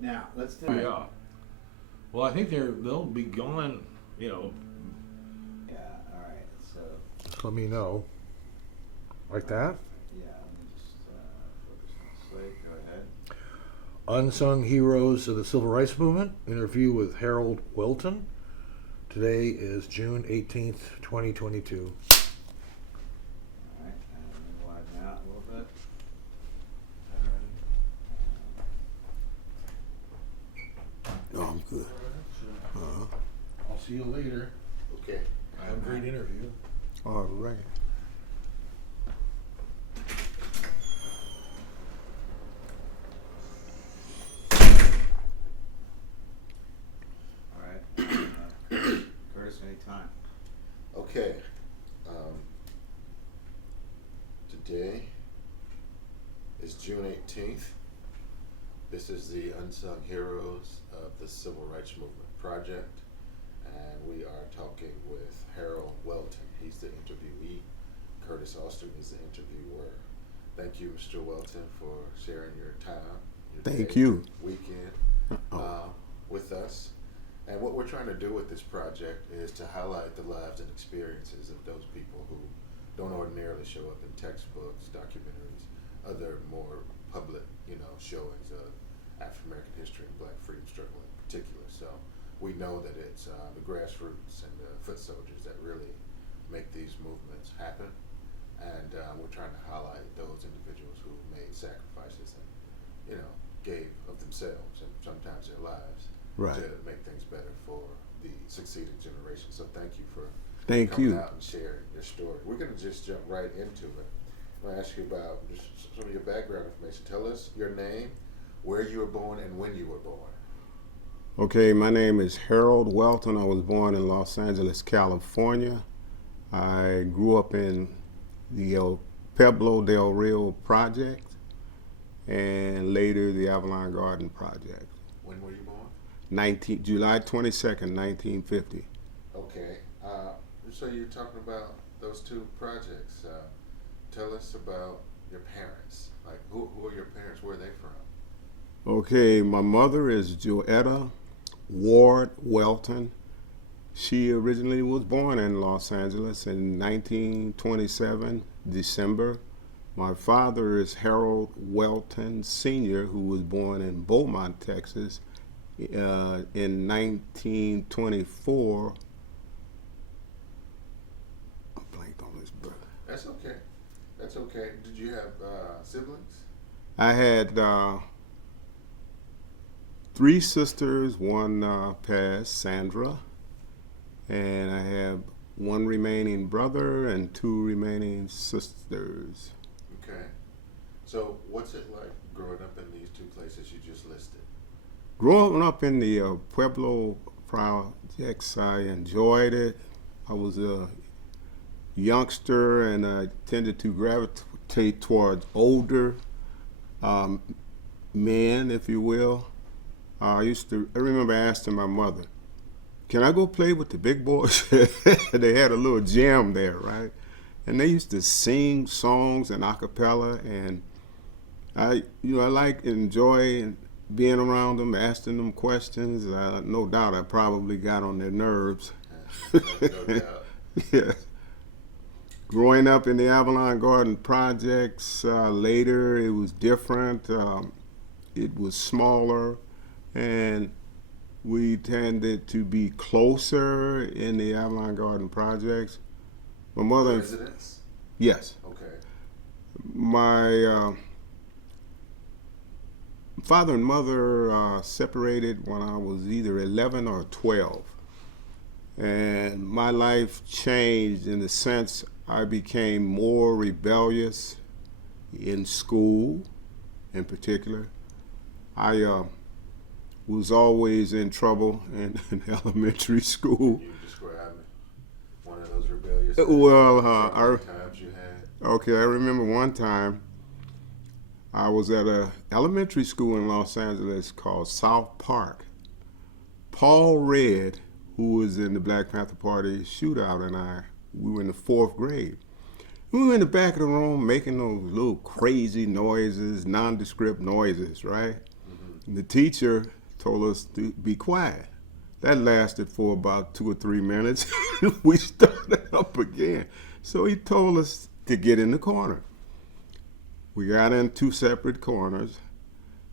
Now, let's do Oh, it. yeah. Well, I think they'll be gone, Yeah, alright, so, Just let me know. Like that? yeah, let me just focus on the slate. Go ahead. Unsung Heroes of the Civil Rights Movement, interview with Harold Welton. Today is June 18th, 2022. Alright, and let me widen out a little bit. No, I'm good. I'll see you later. Okay. Have a great interview. All right. Alright, Curtis, anytime. Okay. Today is June 18th. This is the Unsung Heroes of the Civil Rights Movement Project, and we are talking with Harold Welton. He's the interviewee. Curtis Austin is the interviewer. Thank you, Mr. Welton, for sharing your time, your Thank day, you. your weekend with us. And what we're trying to do with this project is to highlight the lives and experiences of those people who don't ordinarily show up in textbooks, documentaries, other more public, showings of African American history and Black freedom struggle in particular. So we know that it's the grassroots and the foot soldiers that really make these movements happen. And we're trying to highlight those individuals who made sacrifices and, gave of themselves and sometimes their lives to make things better for the succeeding generation. So thank you for coming out and sharing your story. We're going to just jump right into it. I'm going to ask you about just some of your background information. Tell us your name, where you were born, and when you were born. Okay, my name is Harold Welton. I was born in Los Angeles, California. I grew up in the El Pueblo del Rio project and later the Avalon Garden project. When were you born? July 22nd, 1950. Okay. So you're talking about those two projects. Tell us about your parents. Like, who are your parents? Where are they from? Okay, my mother is Joetta Ward Welton. She originally was born in Los Angeles in 1927, December. My father is Harold Welton Sr., who was born in Beaumont, Texas in 1924. I'm blank on his birth. That's okay. That's okay. Did you have siblings? I had 3 sisters, one passed, Sandra, and I have 1 remaining brother and 2 remaining sisters. Okay. So what's it like growing up in these 2 places you just listed? Growing up in the Pueblo projects, I enjoyed it. I was a youngster and I tended to gravitate towards older men, if you will. I remember asking my mother, can I go play with the big boys? They had a little gym there, right? And they used to sing songs and a cappella, and I like enjoy being around them, asking them questions. No doubt I probably got on their nerves. No doubt. Yes. Growing up in the Avalon Garden projects, later it was different. It was smaller, and we tended to be closer in the Avalon Garden projects. My mother, Residents? yes, Okay. my father and mother separated when I was either 11 or 12. And my life changed in the sense I became more rebellious in school in particular. I was always in trouble in elementary school. You describe me. One of those rebellious Well, times you had. Okay, I remember one time I was at a elementary school in Los Angeles called South Park. Paul Redd, who was in the Black Panther Party shootout, and we were in the 4th grade. We were in the back of the room making those little crazy noises, nondescript noises, right? Mm-hmm. The teacher told us to be quiet. That lasted for about 2 or 3 minutes. We started up again. So he told us to get in the corner. We got in 2 separate corners,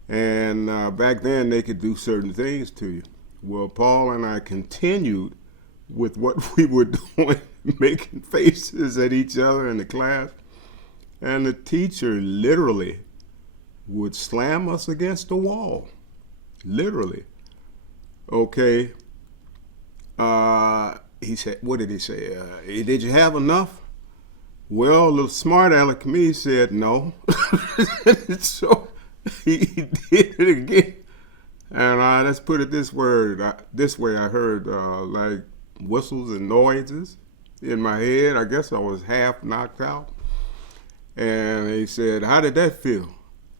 and back then they could do certain things to you. Well, Paul and I continued with what we were doing, making faces at each other in the class, and the teacher literally would slam us against the wall. Literally. Okay. He said, what did he say? Did you have enough? Well, the smart aleck me said no. So he did it again. And let's put it this way, I heard like whistles and noises in my head. I guess I was half knocked out. And he said, how did that feel?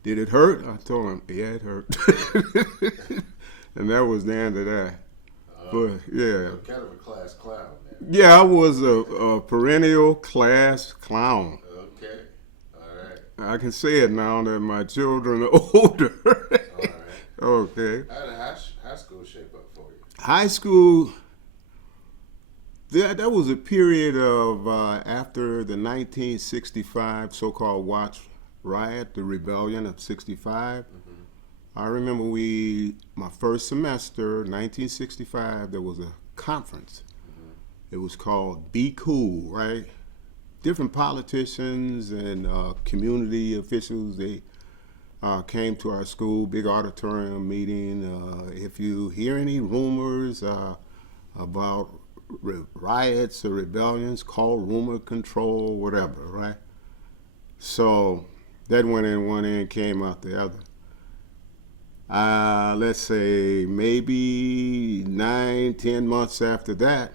Did it hurt? I told him, yeah, it hurt. And that was the end of that. But yeah. Kind of a class clown, man. Yeah, I was a perennial class clown. Okay. All right. I can say it now that my children are older. All right. Okay. How did high school shape up for you? High school, that was a period of after the 1965 so-called Watts riot, the rebellion of 65. I remember my first semester, 1965, there was a conference. It was called Be Cool, right? Different politicians and community officials, they came to our school, big auditorium meeting. If you hear any rumors about riots or rebellions, call rumor control, whatever, right? So that went in one end, came out the other. Let's say maybe 9-10 months after that,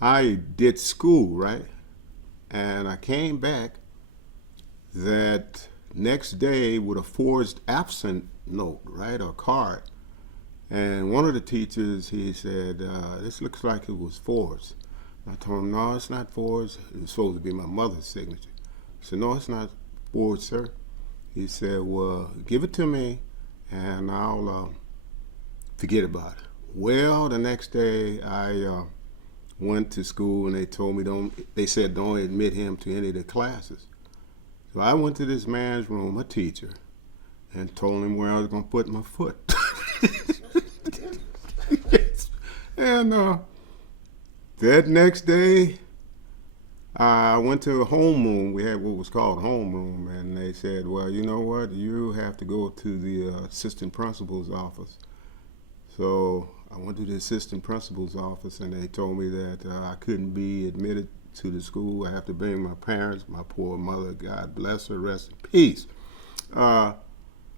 I did school, right? And I came back that next day with a forged absent note, right, or card. And one of the teachers, he said, this looks like it was forged. I told him, no, it's not forged. It was supposed to be my mother's signature. I said, no, it's not forged, sir. He said, well, give it to me and I'll forget about it. Well, the next day I went to school and they told me they said don't admit him to any of the classes. So I went to this man's room, a teacher, and told him where I was going to put my foot. Yes. And that next day, I went to a homeroom. We had what was called homeroom, and they said, well, you know what? You have to go to the assistant principal's office. So I went to the assistant principal's office, and they told me that I couldn't be admitted to the school. I have to bring my parents, my poor mother, God bless her, rest in peace.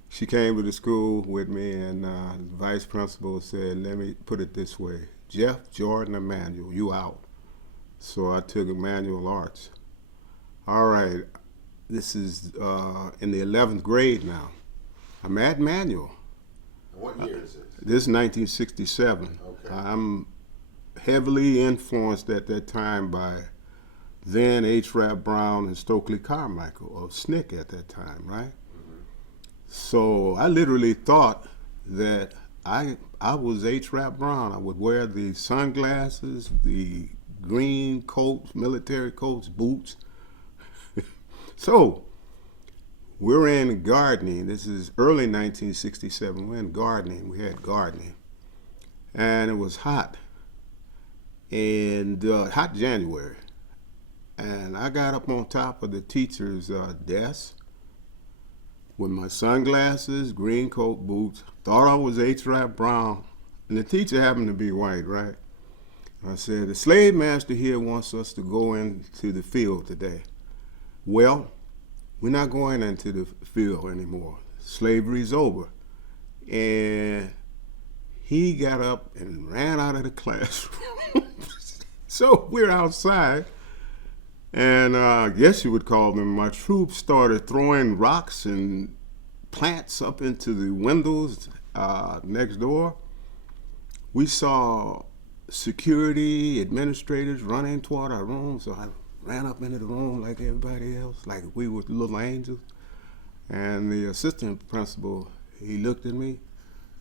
She came to the school with me, and the vice principal said, let me put it this way, Jeff, Jordan, Emmanuel, you out. So I took Emmanuel Arts. All right, this is in the 11th grade now. I'm at Manual. What year is this? This is 1967. Okay. I'm heavily influenced at that time by then H. Rap Brown and Stokely Carmichael, or SNCC at that time, right? Mm-hmm. So I literally thought that I was H. Rap Brown. I would wear the sunglasses, the green coats, military coats, boots. So we're in gardening. This is early 1967. We're in gardening. We had gardening. And it was hot. And hot January. And I got up on top of the teacher's desk with my sunglasses, green coat, boots. Thought I was H. Rap Brown. And the teacher happened to be white, right? I said, the slave master here wants us to go into the field today. Well, we're not going into the field anymore. Slavery's over. And he got up and ran out of the classroom. So we're outside. And I guess you would call them, my troops started throwing rocks and plants up into the windows next door. We saw security administrators running toward our room, so I ran up into the room like everybody else, like we were little angels. And the assistant principal, He looked at me,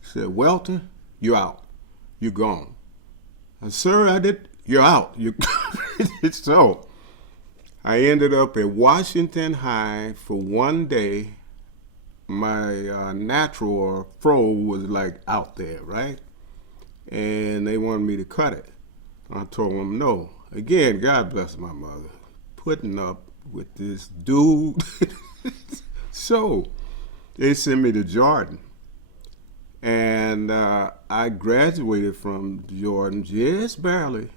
said, Welton, you're out. You're gone. I said, sir, I did. You're out. So I ended up at Washington High for one day. My natural or fro was like out there, right? And they wanted me to cut it. I told them no. Again, God bless my mother, putting up with this dude. So they sent me to Jordan. And I graduated from Jordan just barely.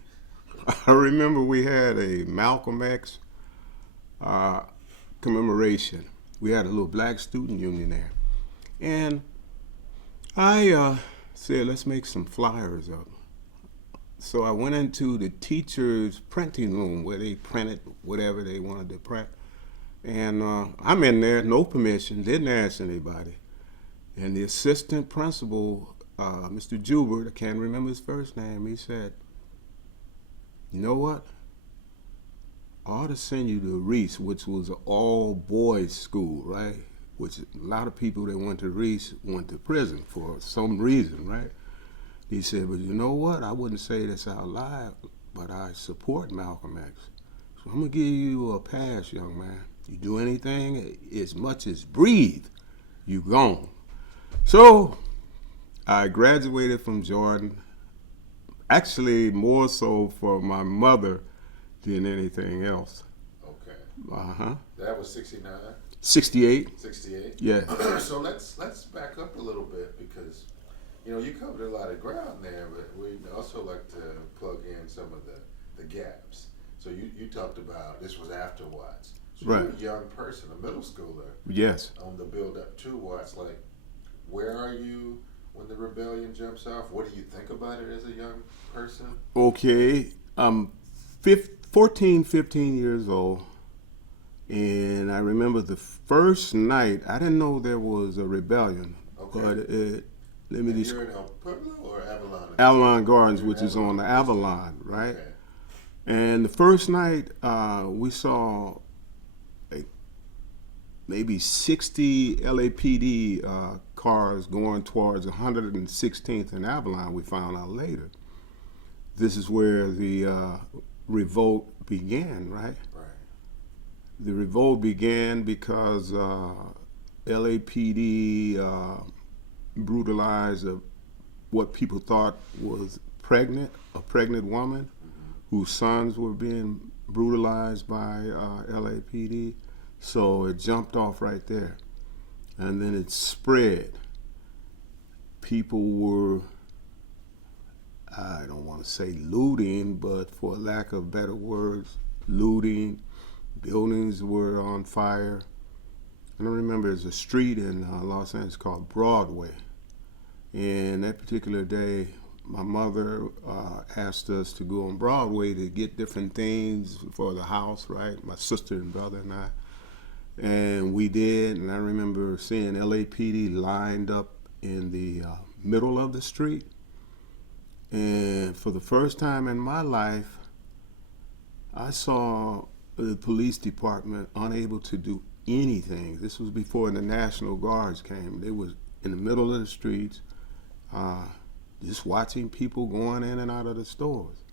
I remember we had a Malcolm X commemoration. We had a little black student union there. And I said, let's make some flyers up. So I went into the teacher's printing room where they printed whatever they wanted to print. And I'm in there, no permission, didn't ask anybody. And the assistant principal, Mr. Jubert, I can't remember his first name, he said, you know what? I ought to send you to Reese, which was an all-boys school, right? Which a lot of people that went to Reese went to prison for some reason, right? He said, but you know what? I wouldn't say this out loud, but I support Malcolm X. So I'm going to give you a pass, young man. You do anything as much as breathe, you gone. So I graduated from Jordan, actually more so for my mother than anything else. Okay. Uh-huh. That was 69? 68. 68? Yeah. So let's back up a little bit because, you know, you covered a lot of ground there, but we'd also like to plug in some of the gaps. So you talked about this was after Watts. So Right. you're a young person, a middle schooler. Yes. On the build up to Watts, like, where are you when the rebellion jumps off? What do you think about it as a young person? Okay. I'm 14, 15 years old. And I remember the first night, I didn't know there was a rebellion. Okay. But let me And just. you're in El Pueblo or Avalon? Avalon Gardens, You're in which is on the Avalon, right? Okay. And the first night, we saw maybe 60 LAPD cars going towards 116th and Avalon, we found out later. This is where the revolt began, right? Right. The revolt began because LAPD brutalized what people thought was a pregnant woman whose sons were being brutalized by LAPD. So it jumped off right there. And then it spread. People were, I don't want to say looting, but for lack of better words, looting. Buildings were on fire. And I remember there's a street in Los Angeles called Broadway. And that particular day, my mother asked us to go on Broadway to get different things for the house, right? My sister and brother and I. And we did, and I remember seeing LAPD lined up in the middle of the street. And for the first time in my life, I saw the police department unable to do anything. This was before the National Guards came. They was in the middle of the streets, just watching people going in and out of the stores.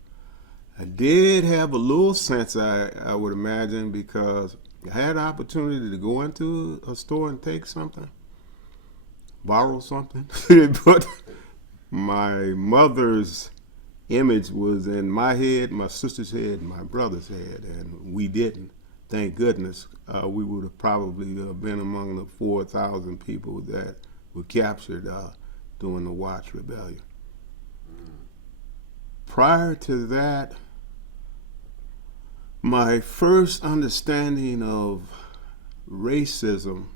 I did have a little sense, I would imagine, because I had the opportunity to go into a store and take something, borrow something, but my mother's image was in my head, my sister's head, and my brother's head, and we didn't. Thank goodness. We would have probably been among the 4,000 people that were captured during the Watts Rebellion. Prior to that, my first understanding of racism,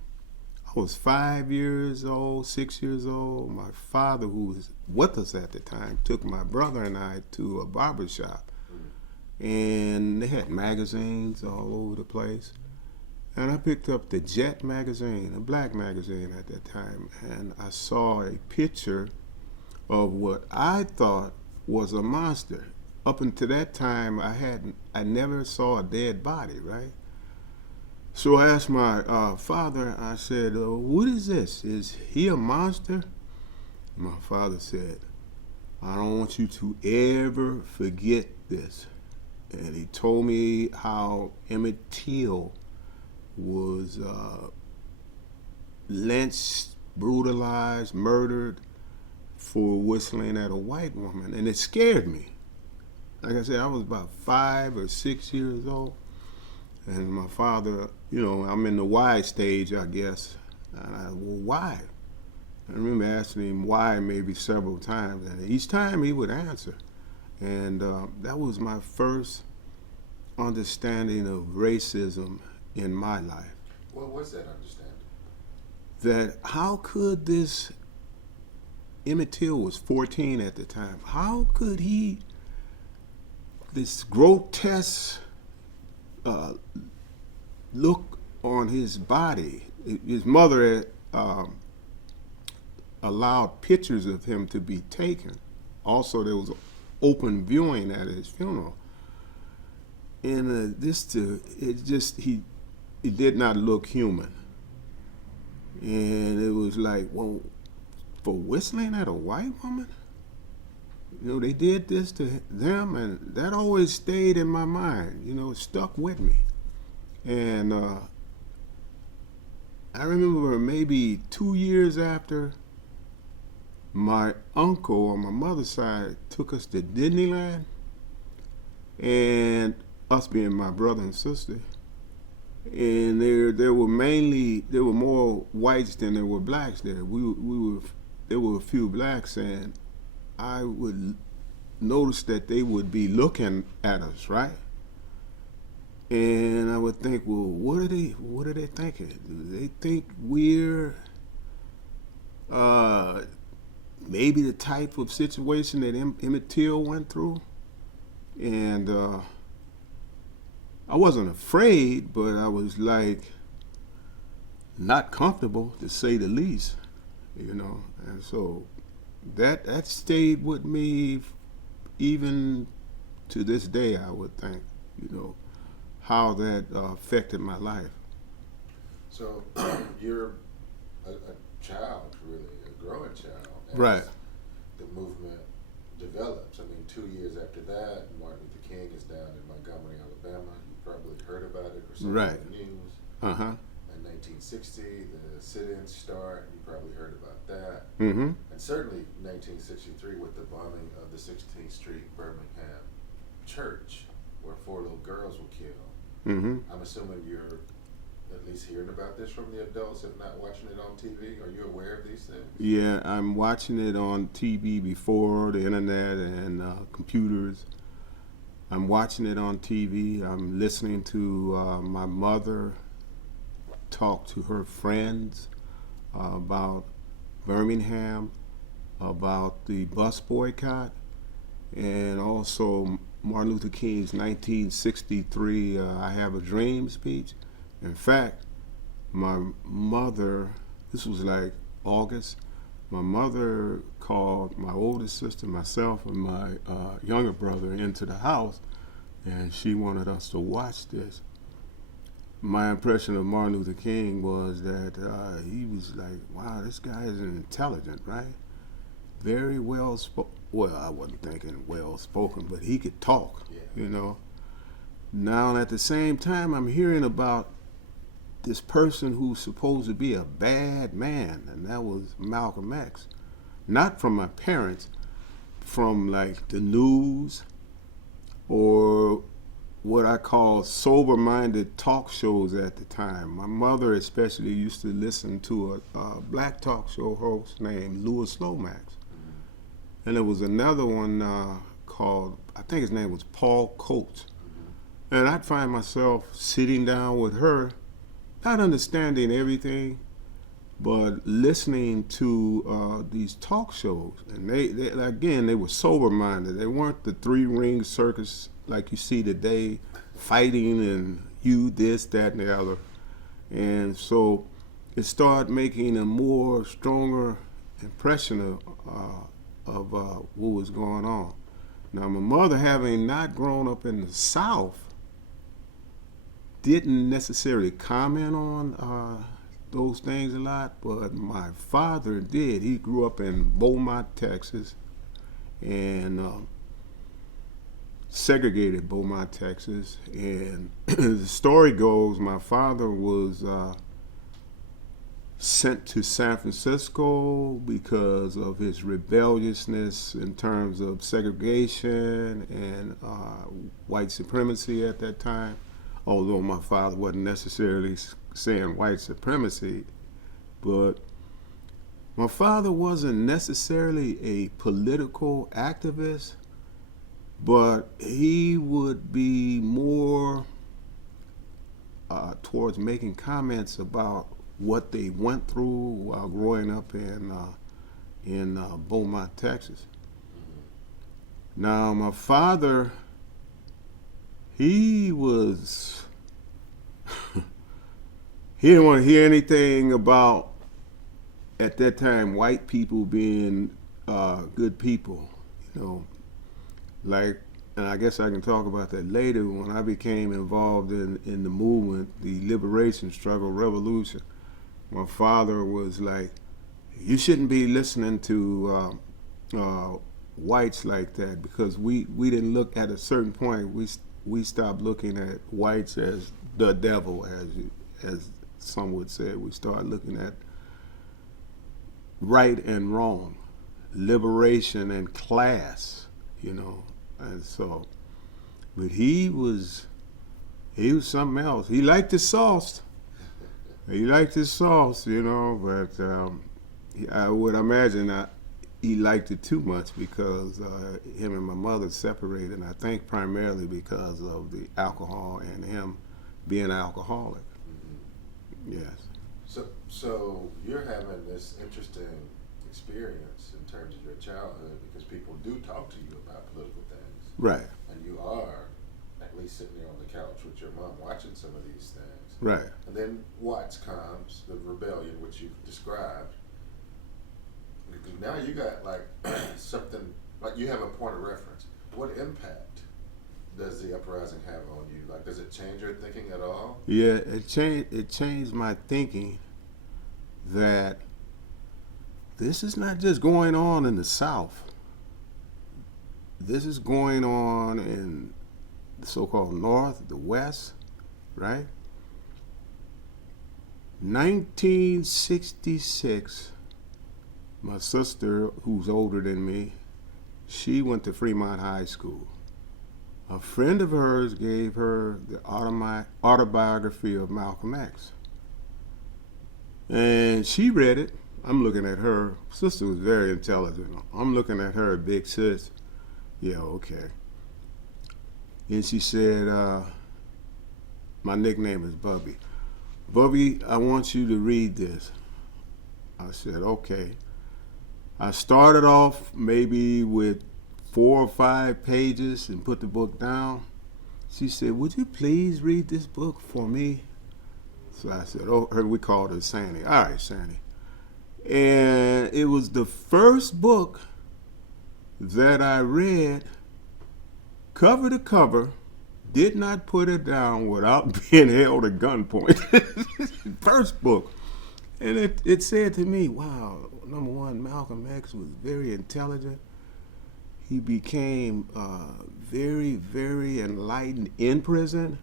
I was 5 years old, 6 years old. My father, who was with us at the time, took my brother and I to a barber shop. And they had magazines all over the place. And I picked up the Jet magazine, a black magazine at that time, and I saw a picture of what I thought was a monster. Up until that time, I never saw a dead body, right? So I asked my father, I said, what is this? Is he a monster? My father said, I don't want you to ever forget this. And he told me how Emmett Till was lynched, brutalized, murdered for whistling at a white woman. And it scared me. Like I said, I was about 5 or 6 years old. And my father, you know, I'm in the why stage, I guess. And I, well, why? I remember asking him why maybe several times. And each time he would answer. And that was my first understanding of racism in my life. What was that understanding? That how could this, Emmett Till was 14 at the time, how could he, this grotesque look on his body, his mother had allowed pictures of him to be taken. Also, there was open viewing at his funeral. And it did not look human. And it was like, well, for whistling at a white woman? You know, they did this to them, and that always stayed in my mind. You know, it stuck with me. And I remember maybe 2 years after, my uncle on my mother's side took us to Disneyland, and us being my brother and sister, and there were more whites than there were blacks there. There were a few blacks, and I would notice that they would be looking at us, right? And I would think, well, what are they thinking? Do they think we're maybe the type of situation that Emmett Till went through? And I wasn't afraid, but I was like not comfortable, to say the least, you know. And so that stayed with me even to this day, I would think, you know, how that affected my life. So you're a child, really, a growing child. As Right. the movement develops. I mean, 2 years after that, Martin Luther King is down in Montgomery, Alabama. You probably heard about it or something Right. in the news. Uh-huh. In 1960, the sit-ins start. You probably heard about that. Mm-hmm. And certainly 1963 with the bombing of the 16th Street Birmingham church, where 4 little girls were killed. Mm-hmm. I'm assuming you're at least hearing about this from the adults, if not watching it on TV. Are you aware of these things? Yeah, I'm watching it on TV before the internet and computers. I'm watching it on TV. I'm listening to my mother talk to her friends about Birmingham, about the bus boycott, and also Martin Luther King's 1963 I Have a Dream speech. In fact, my mother, this was like August, my mother called my oldest sister, myself, and my younger brother into the house, and she wanted us to watch this. My impression of Martin Luther King was that he was like, wow, this guy is intelligent, right? Very well spoken. Well, I wasn't thinking well spoken, but he could talk, Yeah. you know. Now, at the same time, I'm hearing about this person who's supposed to be a bad man, and that was Malcolm X. Not from my parents, from like the news or what I call sober-minded talk shows at the time. My mother especially used to listen to a black talk show host named Louis Lomax. And there was another one called, I think his name was Paul Coates. And I'd find myself sitting down with her, not understanding everything, but listening to these talk shows. And they were sober-minded. They weren't the three-ring circus like you see today, fighting and you this, that, and the other. And so it started making a more stronger impression of what was going on. Now, my mother, having not grown up in the South, didn't necessarily comment on those things a lot, but my father did. He grew up in Beaumont, Texas, and segregated Beaumont, Texas. And the story goes, my father was sent to San Francisco because of his rebelliousness in terms of segregation and white supremacy at that time. Although my father wasn't necessarily saying white supremacy, but my father wasn't necessarily a political activist, but he would be more towards making comments about what they went through while growing up in Beaumont, Texas. Now, my father, he was, he didn't want to hear anything about, at that time, white people being good people, you know. Like, and I guess I can talk about that later, when I became involved in the movement, the liberation struggle, revolution. My father was like, you shouldn't be listening to whites like that, because we didn't look at a certain point. We stopped looking at whites as the devil, as some would say. We started looking at right and wrong, liberation and class, you know. And so, but he was something else. He liked the sauce. He liked his sauce, you know, but I would imagine he liked it too much, because him and my mother separated, and I think primarily because of the alcohol and him being an alcoholic. Mm-hmm. Yes. So you're having this interesting experience in terms of your childhood, because people do talk to you about political things. Right. And you are at least sitting there on the couch with your mom watching some of these things. Right. And then Watts comes, the rebellion, which you've described. Now you got like something, like you have a point of reference. What impact does the uprising have on you? Like, does it change your thinking at all? Yeah, it changed my thinking that this is not just going on in the South. This is going on in the so-called North, the West, right? 1966, my sister, who's older than me, she went to Fremont High School. A friend of hers gave her the autobiography of Malcolm X. And she read it. I'm looking at her. Sister was very intelligent. I'm looking at her, big sis. Yeah, okay. And she said, my nickname is Bubby. Bubby, I want you to read this. I said, okay. I started off maybe with 4 or 5 pages and put the book down. She said, would you please read this book for me? So I said, oh, we called her Sandy. All right, Sandy. And it was the first book that I read cover to cover, did not put it down without being held at gunpoint. First book. And it said to me, wow, number one, Malcolm X was very intelligent. He became very, very enlightened in prison.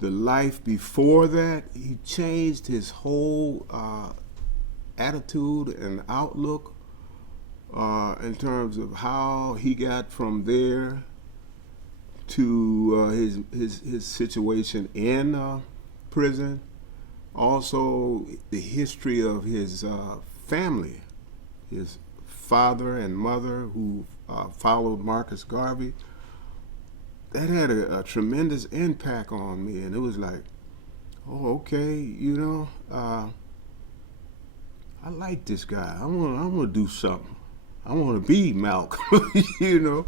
The life before that, he changed his whole attitude and outlook in terms of how he got from there to his situation in prison. Also, the history of his family, his father and mother who followed Marcus Garvey. That had a tremendous impact on me, and it was like, oh, okay, you know, I like this guy. I want to do something. I want to be Malcolm, you know.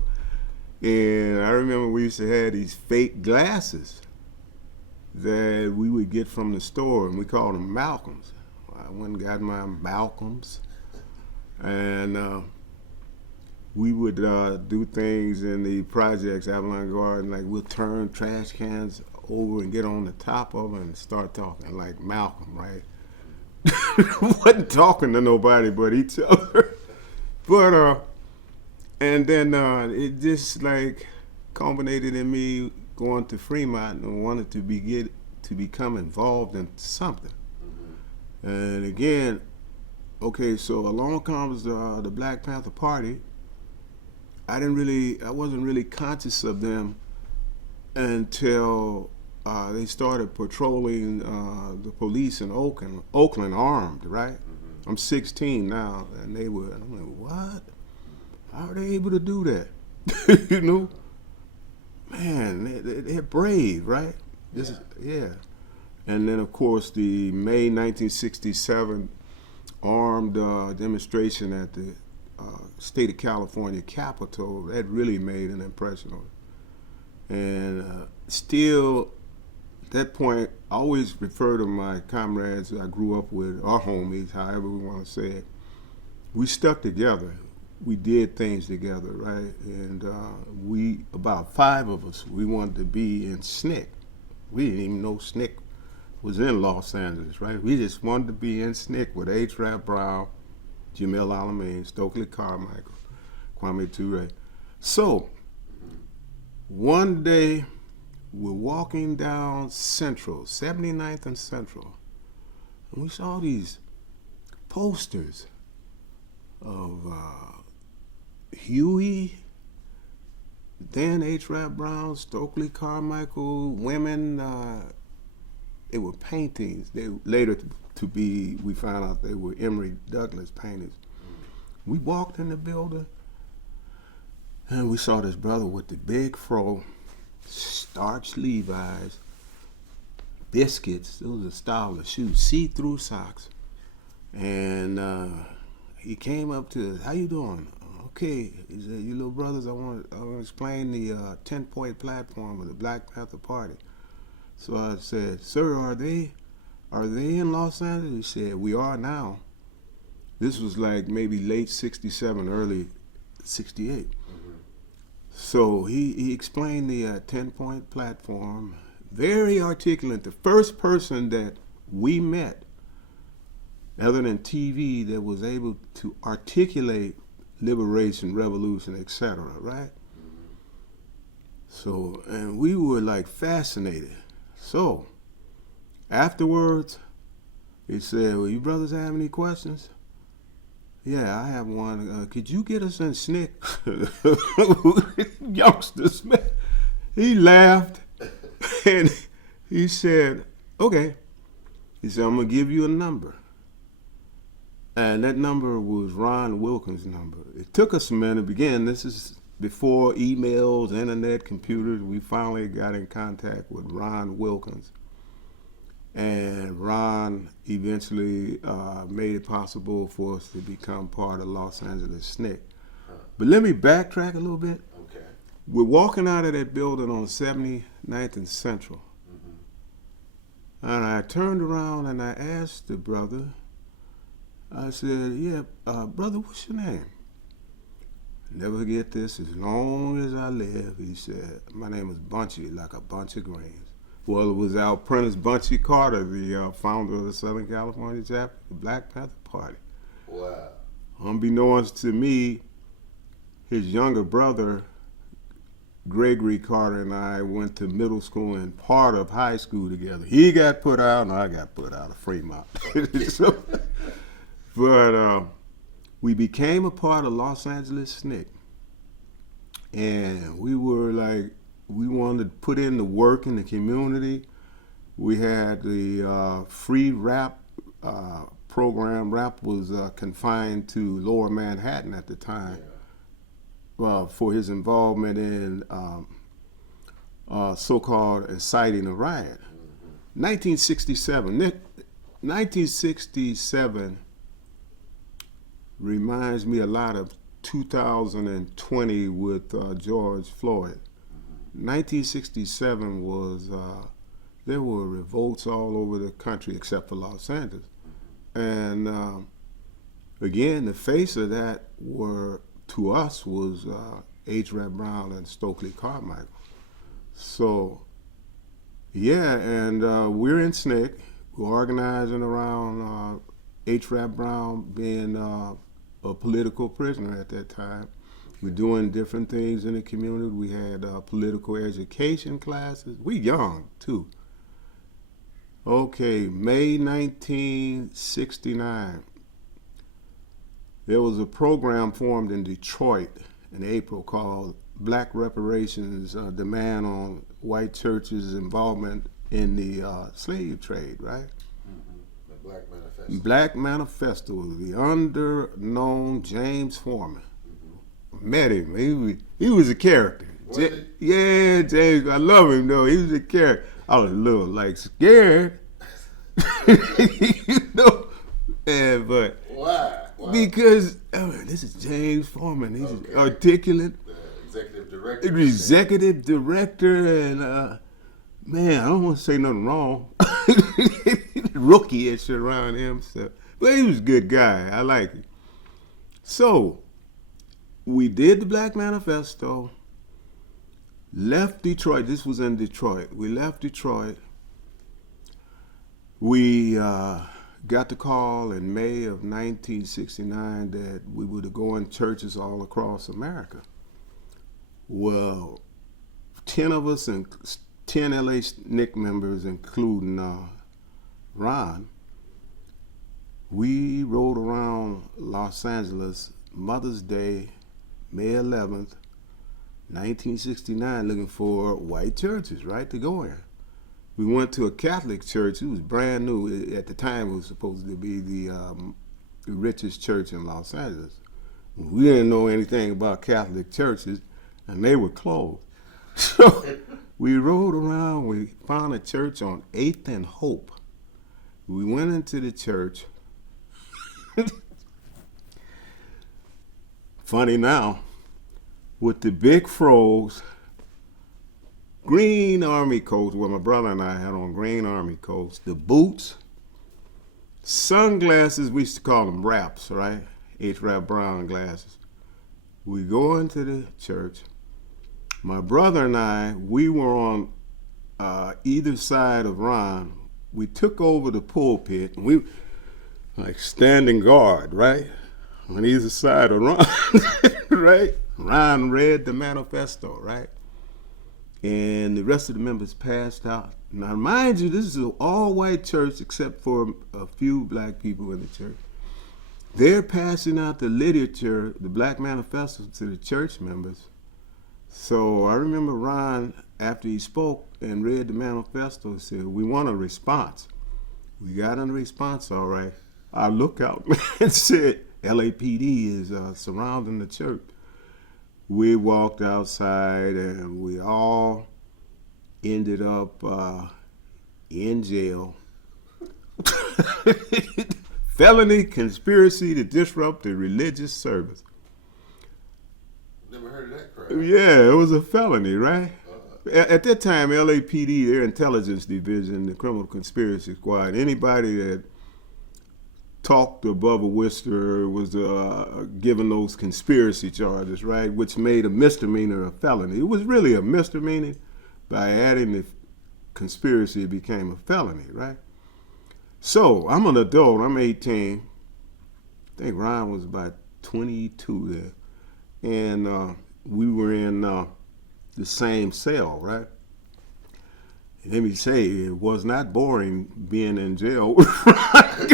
And I remember we used to have these fake glasses that we would get from the store, and we called them Malcolms. I went and got my Malcolms, and we would do things in the projects, Avalon Garden, like we'll turn trash cans over and get on the top of it and start talking like Malcolm, right? Wasn't talking to nobody but each other. But and then it just like culminated in me going to Fremont and wanted to become involved in something. And again, okay, so along comes the Black Panther Party. I wasn't really conscious of them until they started patrolling the police in Oakland armed, right? I'm 16 now, and I'm like, what? How are they able to do that? You know? Man, they're brave, right? Yeah. And then, of course, the May 1967 armed demonstration at the state of California Capitol, that really made an impression on it. And still, at that point, I always refer to my comrades I grew up with, our homies, however we want to say it. We stuck together. We did things together, right? And about 5 of us, we wanted to be in SNCC. We didn't even know SNCC was in Los Angeles, right? We just wanted to be in SNCC with H. Rap Brown, Jamil Alamein, Stokely Carmichael, Kwame Ture. So, one day, we're walking down Central, 79th and Central, and we saw these posters of Huey, then H. Rap Brown, Stokely Carmichael, women. They were paintings. They later to be, we found out they were Emory Douglas paintings. We walked in the building, and we saw this brother with the big fro, starched Levi's, biscuits. It was a style of shoes, see-through socks. And he came up to us, how you doing? Okay, he said, you little brothers, I want to explain the 10-point platform of the Black Panther Party. So I said, sir, are they in Los Angeles? He said, we are now. This was like maybe late 67, early 68. So he explained the 10-point platform, very articulate. The first person that we met, other than TV, that was able to articulate liberation, revolution, etc., right? So, and we were like fascinated. So, afterwards, he said, well, you brothers have any questions? Yeah, I have one. Could you get us in SNCC? Youngsters, man. He laughed, and he said, okay. He said, I'm going to give you a number. And that number was Ron Wilkins' number. It took us a minute. Again, this is before emails, internet, computers. We finally got in contact with Ron Wilkins. And Ron eventually made it possible for us to become part of Los Angeles SNCC. But let me backtrack a little bit. Okay. We're walking out of that building on 79th and Central. And I turned around and I asked the brother, I said, yeah, brother, what's your name? Never forget this, as long as I live, he said, my name is Bunchy, like a bunch of grains. Well, it was our apprentice Bunchy Carter, the founder of the Southern California chapter, the Black Panther Party. Wow. Unbeknownst to me, his younger brother, Gregory Carter, and I went to middle school and part of high school together. He got put out and I got put out of Fremont. So, but we became a part of Los Angeles SNCC. And we were like, we wanted to put in the work in the community. We had the free rap program. Rap was confined to Lower Manhattan at the time. For his involvement in so-called inciting a riot. 1967 reminds me a lot of 2020 with George Floyd. 1967 was, there were revolts all over the country except for Los Angeles. And again, the face of that to us was H. Rap Brown and Stokely Carmichael. So Yeah, and we're in SNCC. We're organizing around H. Rap Brown being a political prisoner at that time. We're doing different things in the community. We had political education classes. We young, too. Okay, May 1969. There was a program formed in Detroit in April called Black Reparations Demand on White Churches' Involvement in the Slave Trade, right? The Black Manifesto. Black Manifesto was the under-known James Foreman. Met him. He was a character. Was he? Yeah, James. I love him though. He was a character. I was a little like scared, you know. And, but Why? because this is James Foreman. He's Okay. articulate, The executive director. executive director, and man, I don't want to say nothing wrong. Rookie-ish around him, so. But he was a good guy. I like him. So we did the Black Manifesto. Left Detroit. This was in Detroit. We left Detroit. We got the call in May of 1969 that we were to go in churches all across America. Well, 10 of us and 10 LA SNCC members, including Ron, we rode around Los Angeles Mother's Day, May 11th, 1969, looking for white churches, right, to go in. We went to a Catholic church. It was brand new. At the time, it was supposed to be the richest church in Los Angeles. We didn't know anything about Catholic churches, and they were closed. So we rode around. We found a church on 8th and Hope. We went into the church. Funny now, with the big froze, green army coats, well, my brother and I had on green army coats, the boots, sunglasses, we used to call them wraps, right? H. Rap Brown glasses. We go into the church. My brother and I, we were on either side of Ron. We took over the pulpit, and we like standing guard, right? On either side of Ron, right? Ron read the manifesto, right? And the rest of the members passed out. Now, mind you, this is an all-white church except for a few black people in the church. They're passing out the literature, the Black Manifesto, to the church members. So I remember Ron, after he spoke and read the manifesto, said, "We want a response." We got a response, all right. Our lookout man said, LAPD is surrounding the church. We walked outside and we all ended up in jail. Felony conspiracy to disrupt the religious service. Never heard of that crap. Yeah, it was a felony, right? At that time, LAPD, their intelligence division, the criminal conspiracy squad, anybody that talked above a whisper was given those conspiracy charges, right? Which made a misdemeanor a felony. It was really a misdemeanor. By adding the conspiracy, it became a felony, right? So I'm an adult. I'm 18. I think Ryan was about 22 there. And we were in the same cell, right? And let me say, it was not boring being in jail with Ryan.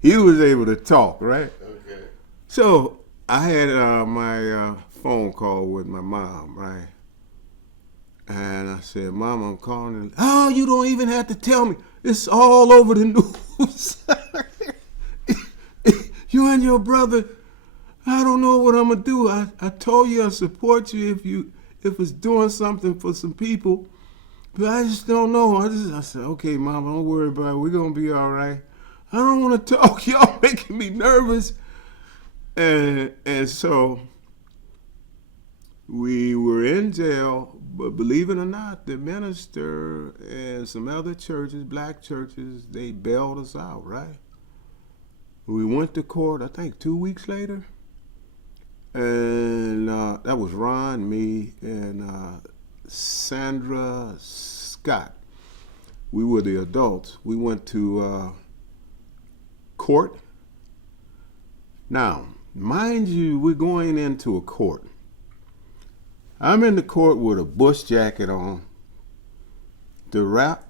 He was able to talk, right? Okay. So I had my phone call with my mom, right? And I said, "Mom, I'm calling." "Oh, you don't even have to tell me. It's all over the news. You and your brother, I don't know what I'm going to do. I told you I support you if it's doing something for some people. But I just don't know." I said, "Okay, Mom, don't worry about it. We're going to be all right. I don't want to talk. Y'all making me nervous." And so we were in jail, but believe it or not, the minister and some other churches, black churches, they bailed us out, right? We went to court, I think 2 weeks later. And that was Ron, me, and Sandra Scott. we were the adults. We went to court. Now, mind you, we're going into a court. I'm in the court with a bush jacket on, the wrap,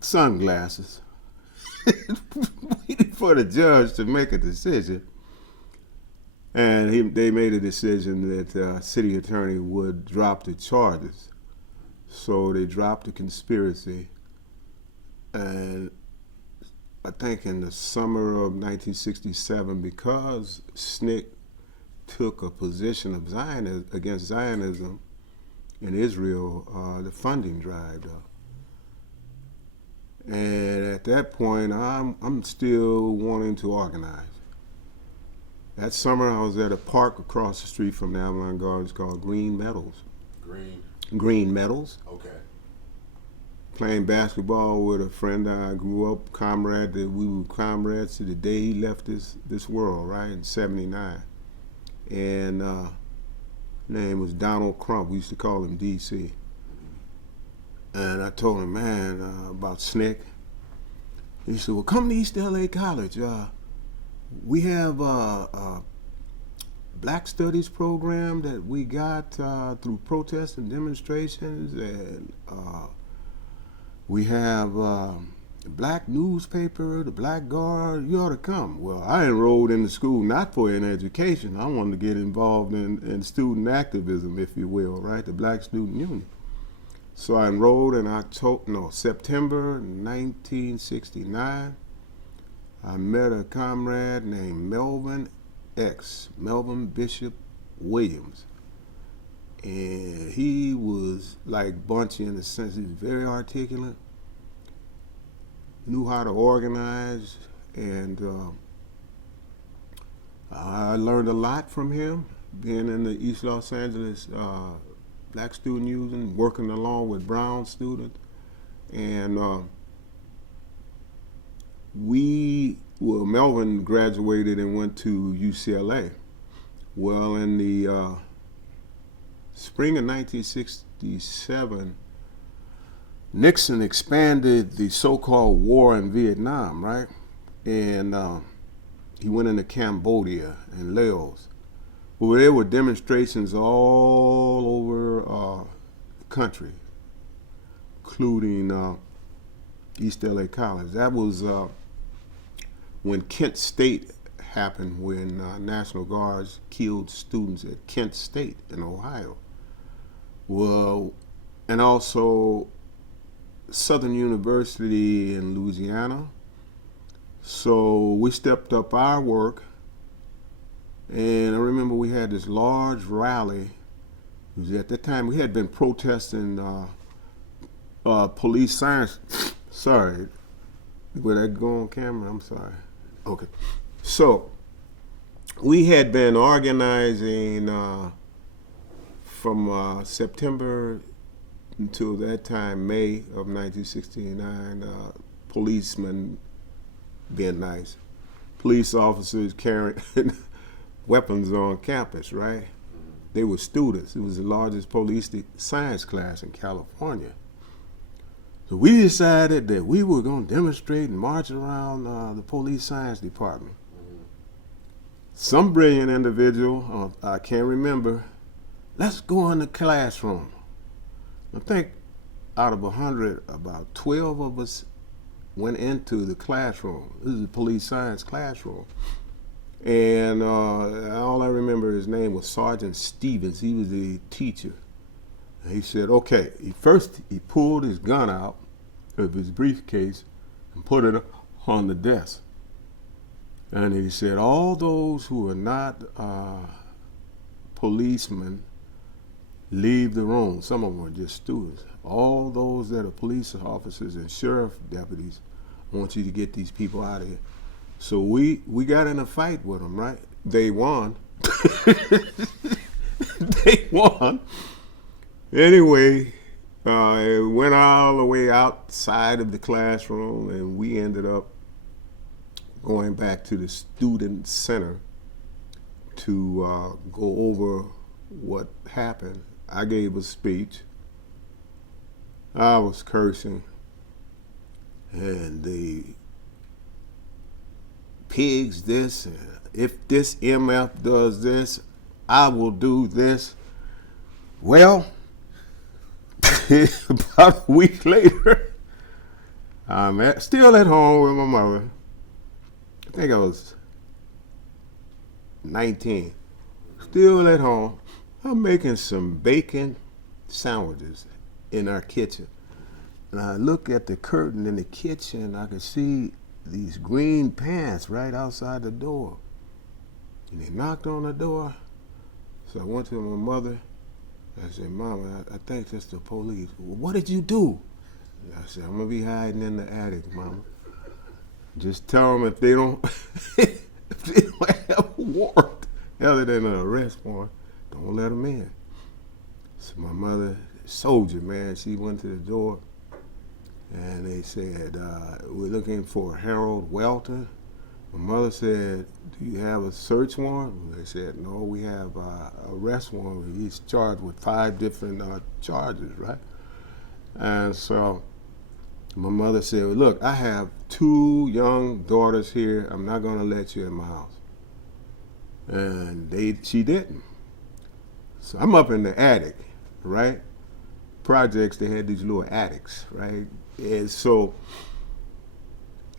sunglasses, waiting for the judge to make a decision. And they made a decision that the city attorney would drop the charges. So they dropped the conspiracy. And I think in the summer of 1967, because SNCC took a position of against Zionism in Israel, the funding dried up. And at that point, I'm still wanting to organize. That summer, I was at a park across the street from the Avalon Gardens called Green Meadows. Green Meadows. Okay. Playing basketball with a friend I grew up, comrade, that we were comrades to the day he left this world, right, in '79. And name was Donald Crump. We used to call him DC. And I told him, man, about SNCC. He said, well, come to East LA College. We have a Black Studies program that we got through protests and demonstrations, and we have a black newspaper, the Black Guard. You ought to come. Well, I enrolled in the school not for an education. I wanted to get involved in student activism, if you will, right? The Black Student Union. So I enrolled in September 1969. I met a comrade named Melvin Bishop Williams. And he was like Bunchy in the sense he was very articulate, knew how to organize, and I learned a lot from him, being in the East Los Angeles Black Student Union, working along with brown students. And Melvin graduated and went to UCLA. Well, in the spring of 1967, Nixon expanded the so-called war in Vietnam, right? And he went into Cambodia and Laos. Well, there were demonstrations all over the country, including East LA College. That was when Kent State happened, when National Guards killed students at Kent State in Ohio. Well, and also Southern University in Louisiana. So we stepped up our work, and I remember we had this large rally. It was at that time we had been protesting police science. Sorry, would that go on camera? I'm sorry. Okay. So we had been organizing from September until that time, May of 1969, policemen being nice, police officers carrying weapons on campus, right? They were students. It was the largest police science class in California. So we decided that we were going to demonstrate and march around the police science department. Some brilliant individual, I can't remember, let's go in the classroom. I think out of 100, about 12 of us went into the classroom. This is a police science classroom. And all I remember, his name was Sergeant Stevens. He was the teacher. And he said, okay, he pulled his gun out of his briefcase and put it on the desk. And he said, all those who are not policemen, leave the room. Some of them were just students. All those that are police officers and sheriff deputies, I want you to get these people out of here. So we got in a fight with them, right? They won. They won. Anyway, it went all the way outside of the classroom, and we ended up going back to the student center to go over what happened. I gave a speech. I was cursing. and the pigs this, if this MF does this, I will do this. Well, about a week later, I'm still at home with my mother. I think I was 19. Still at home. I'm making some bacon sandwiches in our kitchen. And I look at the curtain in the kitchen, I can see these green pants right outside the door. And they knocked on the door. So I went to my mother. I said, Mama, I think that's the police. Well, what did you do? I said, I'm going to be hiding in the attic, Mama. Just tell them if they don't, if they don't have a warrant other than an arrest warrant, don't let them in. So my mother, soldier, man, she went to the door and they said, we're looking for Harold Welton. My mother said, do you have a search warrant? They said, no, we have a arrest warrant. He's charged with 5 different charges, right? And so my mother said, well, look, I have 2 young daughters here. I'm not going to let you in my house. And she didn't. So I'm up in the attic, right? Projects, they had these little attics, right? And so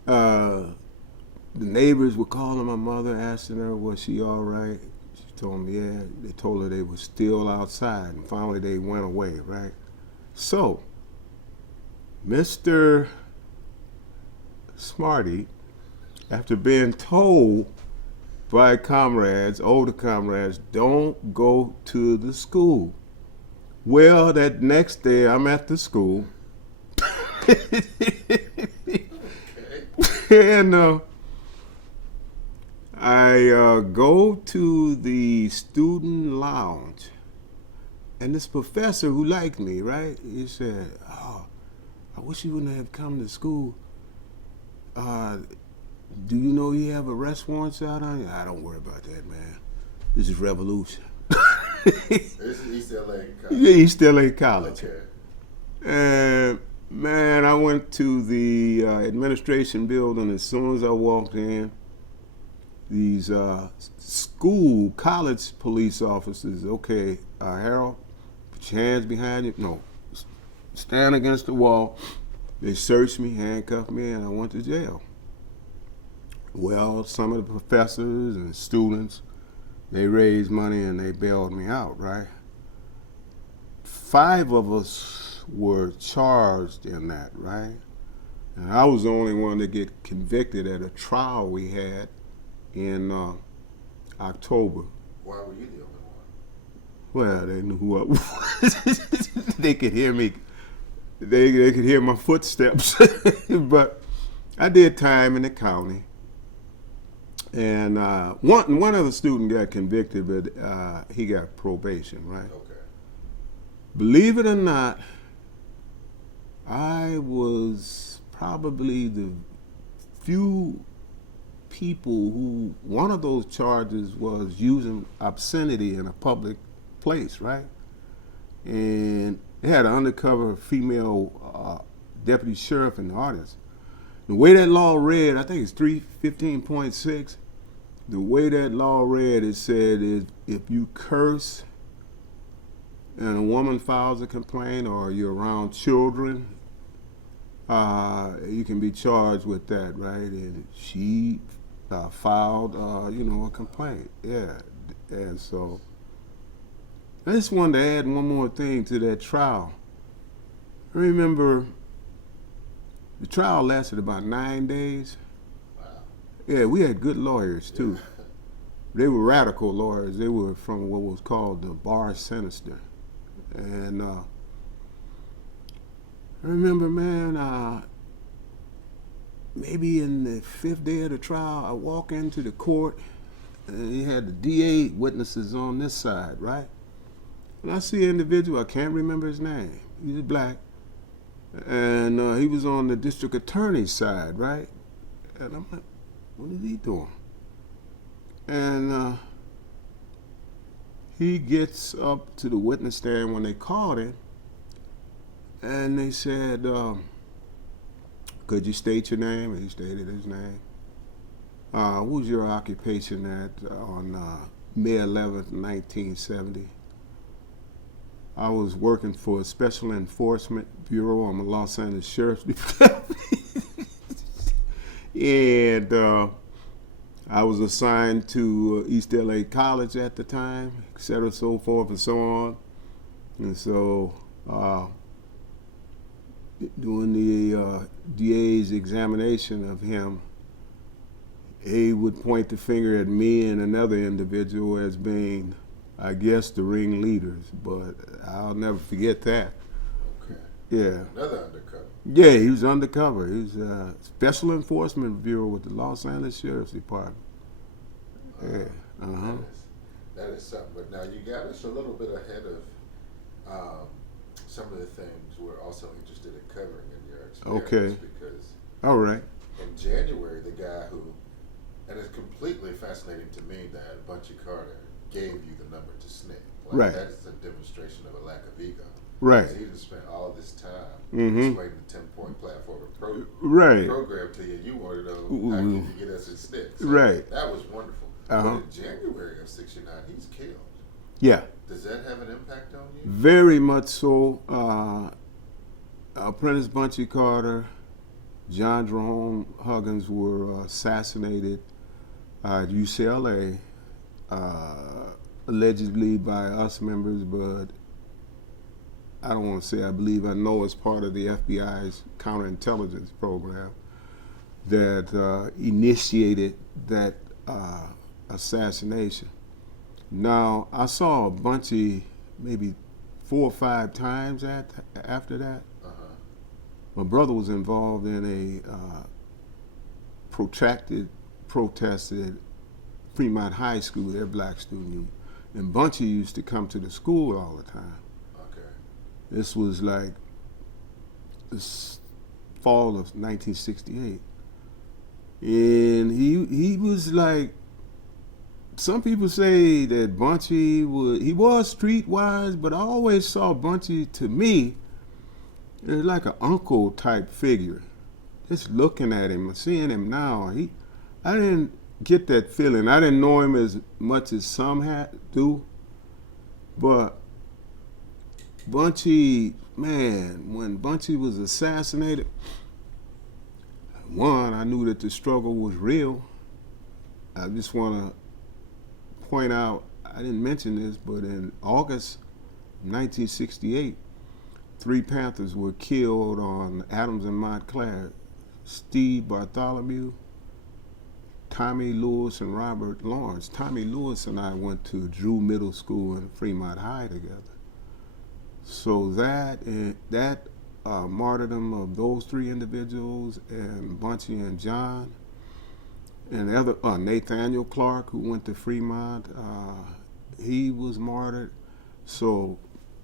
the neighbors were calling my mother, asking her, was she all right? She told me, yeah. They told her they were still outside, and finally they went away, right? So Mr. Smarty, after being told by comrades, older comrades, don't go to the school. Well, that next day I'm at the school. And I go to the student lounge, and this professor who liked me, right? He said, oh, I wish you wouldn't have come to school. Do you know you have arrest warrants out on you? I don't worry about that, man. This is revolution. This is East LA College. Yeah, East LA College. Okay. And man, I went to the administration building as soon as I walked in. These college police officers, okay, Harold, put your hands behind you. No, stand against the wall. They searched me, handcuffed me, and I went to jail. Well, some of the professors and students, they raised money and they bailed me out, right? 5 of us were charged in that, right? And I was the only one to get convicted at a trial we had in October. Why were you the only one? Well, they knew who I was. They could hear me. They could hear my footsteps. But I did time in the county. And one other student got convicted, but he got probation, right? Okay. Believe it or not, I was probably the few people who, one of those charges was using obscenity in a public place, right? And they had an undercover female deputy sheriff in the audience. The way that law read, I think it's 315.6, the way that law read, it said is if you curse and a woman files a complaint or you're around children, you can be charged with that, right? And she filed, a complaint, yeah. And so I just wanted to add one more thing to that trial. I remember the trial lasted about 9 days. Wow. Yeah, we had good lawyers too. They were radical lawyers. They were from what was called the bar sinister. And I remember, man, maybe in the 5th day of the trial, I walk into the court, and you had the DA witnesses on this side, right? And I see an individual, I can't remember his name. He was black. And he was on the district attorney's side, right? And I'm like, what is he doing? And he gets up to the witness stand when they called him, and they said, Could you state your name? And he stated his name. What was your occupation on May 11th, 1970? I was working for a Special Enforcement Bureau. I'm a Los Angeles Sheriff's Department. And I was assigned to East LA College at the time, et cetera, so forth and so on. And so during the DA's examination of him, he would point the finger at me and another individual as being, I guess, the ringleaders, but I'll never forget that. Okay. Yeah. Another undercover. Yeah, he was undercover. He was Special Enforcement Bureau with the Los Angeles Sheriff's Department. Yeah. Uh-huh. That is something. But now you got us a little bit ahead of some of the things we're also interested in covering in your experience. Okay. Because All right. in January, the guy who, and it's completely fascinating to me that Bunchy Carter gave you the number to SNCC. Like, Right. That's a demonstration of a lack of ego. Right. Because he just spent all this time Mhm. explaining the 10-point platform Right. program to you. You wanted to know Ooh. how can you get us in SNCC. So Right. That was wonderful. Uh-huh. But in January of '69, he's killed. Yeah. Does that have an impact on you? Very much so. Apprentice Bunchy Carter, John Jerome Huggins were assassinated at UCLA, allegedly by us members, but I don't want to say I believe. I know it's part of the FBI's counterintelligence program that initiated that assassination. Now, I saw Bunchy maybe 4 or 5 times after that. Uh-huh. My brother was involved in a protracted protest at Fremont High School, their black student union. And Bunchy used to come to the school all the time. Okay. This was like this fall of 1968. And he was like, some people say that Bunchy was streetwise, but I always saw Bunchy, to me, as like an uncle type figure. Just looking at him, seeing him now, I didn't get that feeling. I didn't know him as much as some do, but Bunchy, man, when Bunchy was assassinated, one, I knew that the struggle was real. I just want to point out, I didn't mention this, but in August 1968, 3 Panthers were killed on Adams and Montclair. Steve Bartholomew, Tommy Lewis, and Robert Lawrence. Tommy Lewis and I went to Drew Middle School and Fremont High together. So that martyrdom of those 3 individuals, and Bunchy and John, and the other, Nathaniel Clark, who went to Fremont, he was martyred. So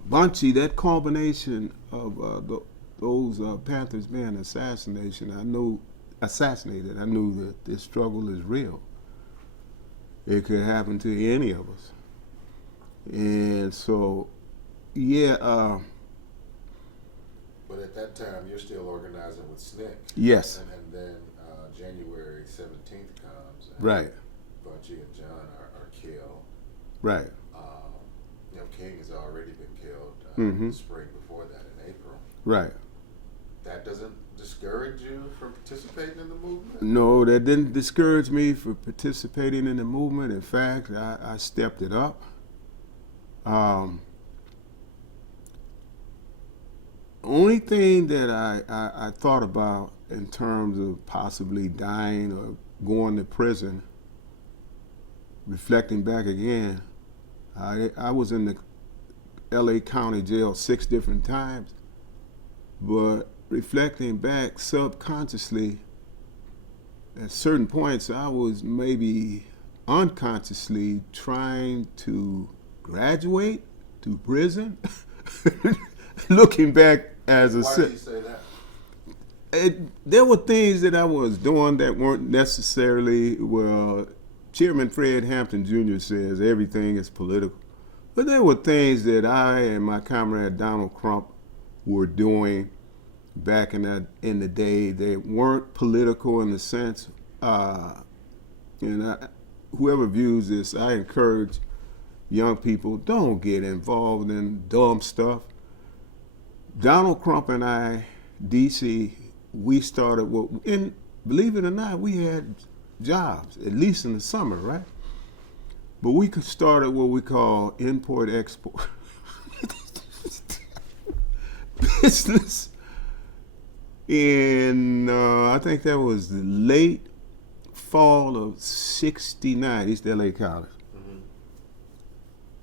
Bunchy, that combination of those Panthers being assassinated, I knew that this struggle is real. It could happen to any of us. And so, yeah. But at that time, you're still organizing with SNCC. Yes. And then January 17th comes. And Right. Bunchy and John are killed. Right. King has already been killed Mm-hmm. the spring before that, in April. Right. That doesn't discourage you from participating in the movement? No, that didn't discourage me from participating in the movement. In fact, I stepped it up. Only thing that I thought about in terms of possibly dying or going to prison, reflecting back again, I was in the LA County Jail 6 different times, but reflecting back subconsciously, at certain points I was maybe unconsciously trying to graduate to prison. Looking back as a... Why do you say that? There were things that I was doing that weren't necessarily, well, Chairman Fred Hampton Jr. says everything is political. But there were things that I and my comrade Donald Crump were doing back in the day. They weren't political in the sense, and whoever views this, I encourage young people, don't get involved in dumb stuff. Donald Crump and I, DC, we started and believe it or not, we had jobs, at least in the summer, right? But we could started what we call import-export business in, I think that was the late fall of '69, East LA College.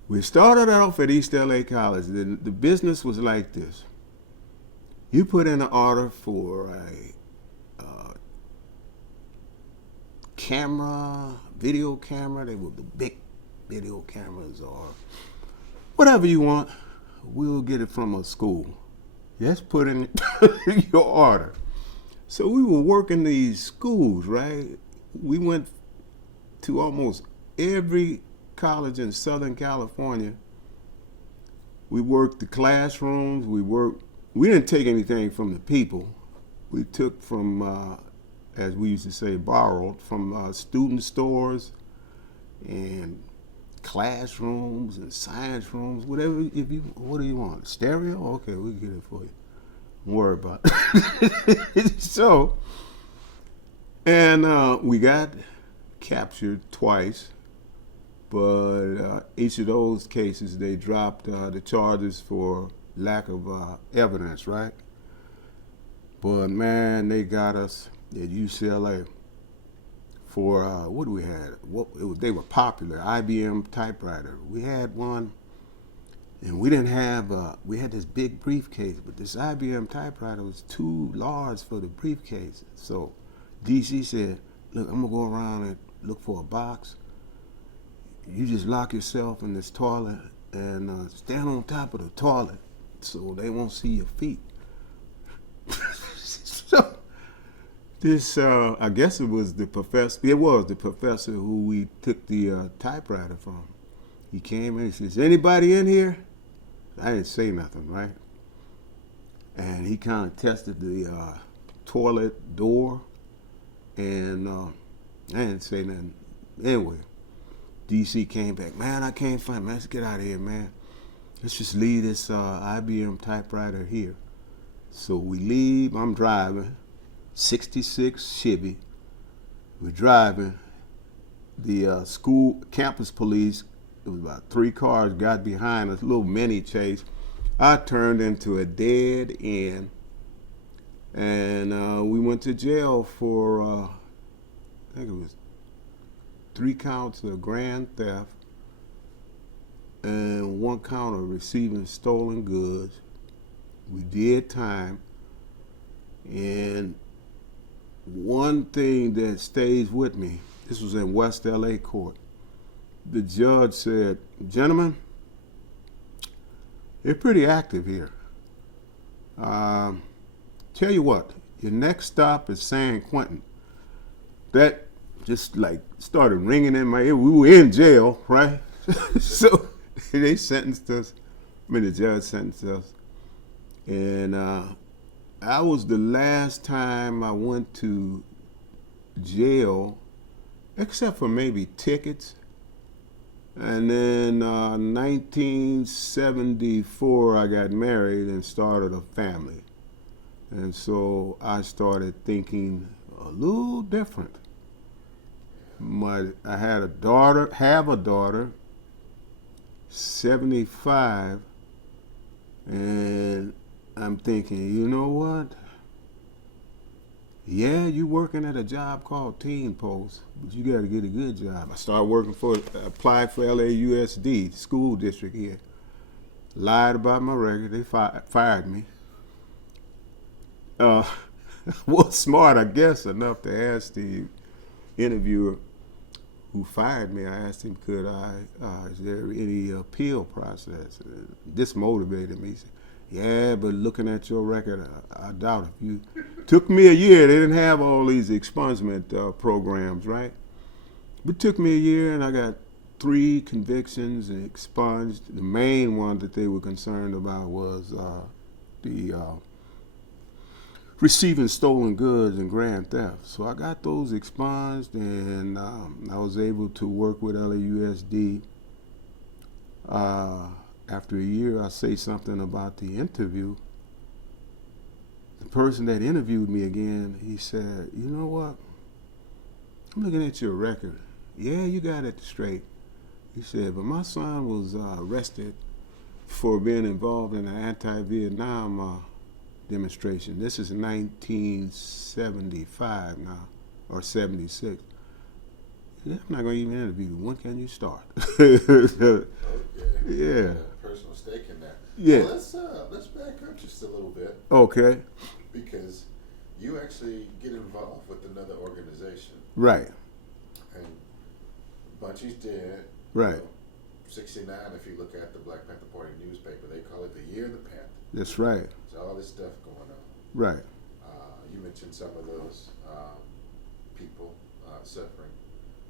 We started off at East LA College. The business was like this. You put in an order for a camera, video camera. They were the big video cameras or whatever you want. We'll get it from a school. Just put in your order. So we were working these schools, right? We went to almost every college in Southern California. We worked the classrooms. We didn't take anything from the people. We took from, as we used to say, borrowed from student stores and classrooms and science rooms, whatever. What do you want? Stereo? Okay, we'll get it for you. Don't worry about it. So, and we got captured twice. But each of those cases, they dropped the charges for lack of evidence, right? But man, they got us at UCLA for what do we have? They were popular, IBM typewriter. We had one, and we didn't have. We had this big briefcase, but this IBM typewriter was too large for the briefcase. So DC said, "Look, I'm gonna go around and look for a box. You just lock yourself in this toilet and stand on top of the toilet so they won't see your feet." So this, I guess it was the professor. It was the professor who we took the typewriter from. He came in and says, "Anybody in here?" I didn't say nothing, right? And he kind of tested the toilet door, and I didn't say nothing. Anyway, DC came back. "Man, I can't find, man, let's get out of here, man. Let's just leave this IBM typewriter here." So we leave. I'm driving, 66 Chevy. We're driving. The school campus police, it was about 3 cars, got behind us, a little mini chase. I turned into a dead end, and we went to jail for, I think it was 3 counts of grand theft and 1 count of receiving stolen goods. We did time, and one thing that stays with me, this was in West LA court. The judge said, "Gentlemen, they're pretty active here. Tell you what, your next stop is San Quentin." That just like started ringing in my ear. We were in jail, right? So they sentenced us. The judge sentenced us. And I was the last time I went to jail, except for maybe tickets. And then 1974, I got married and started a family. And so I started thinking a little different. I had a daughter, 75, and I'm thinking, you know what? Yeah, you working at a job called Teen Post, but you got to get a good job. I started applied for LAUSD, school district here. Lied about my record. They fired me. Was smart, I guess, enough to ask the interviewer who fired me. I asked him, is there any appeal process? This motivated me. He said, "Yeah, but looking at your record, I doubt if you." Took me a year. They didn't have all these expungement programs, right? But it took me a year, and I got 3 convictions and expunged. The main one that they were concerned about was the receiving stolen goods and grand theft. So I got those expunged, and I was able to work with LAUSD. After a year, I say something about the interview. The person that interviewed me again, he said, "You know what? I'm looking at your record. Yeah, you got it straight." He said, "But my son was arrested for being involved in an anti-Vietnam demonstration. This is 1975 now, or 76. Yeah, I'm not going to even interview you. When can you start?" Okay. Yeah. Personal stake in that. Yeah. Well, let's back up just a little bit, Okay. because you actually get involved with another organization, Right. and Bunchy's dead. Right. 69, if you look at the Black Panther Party newspaper, they call it the Year of the Panther. That's right. There's all this stuff going on. Right. You mentioned some of those people suffering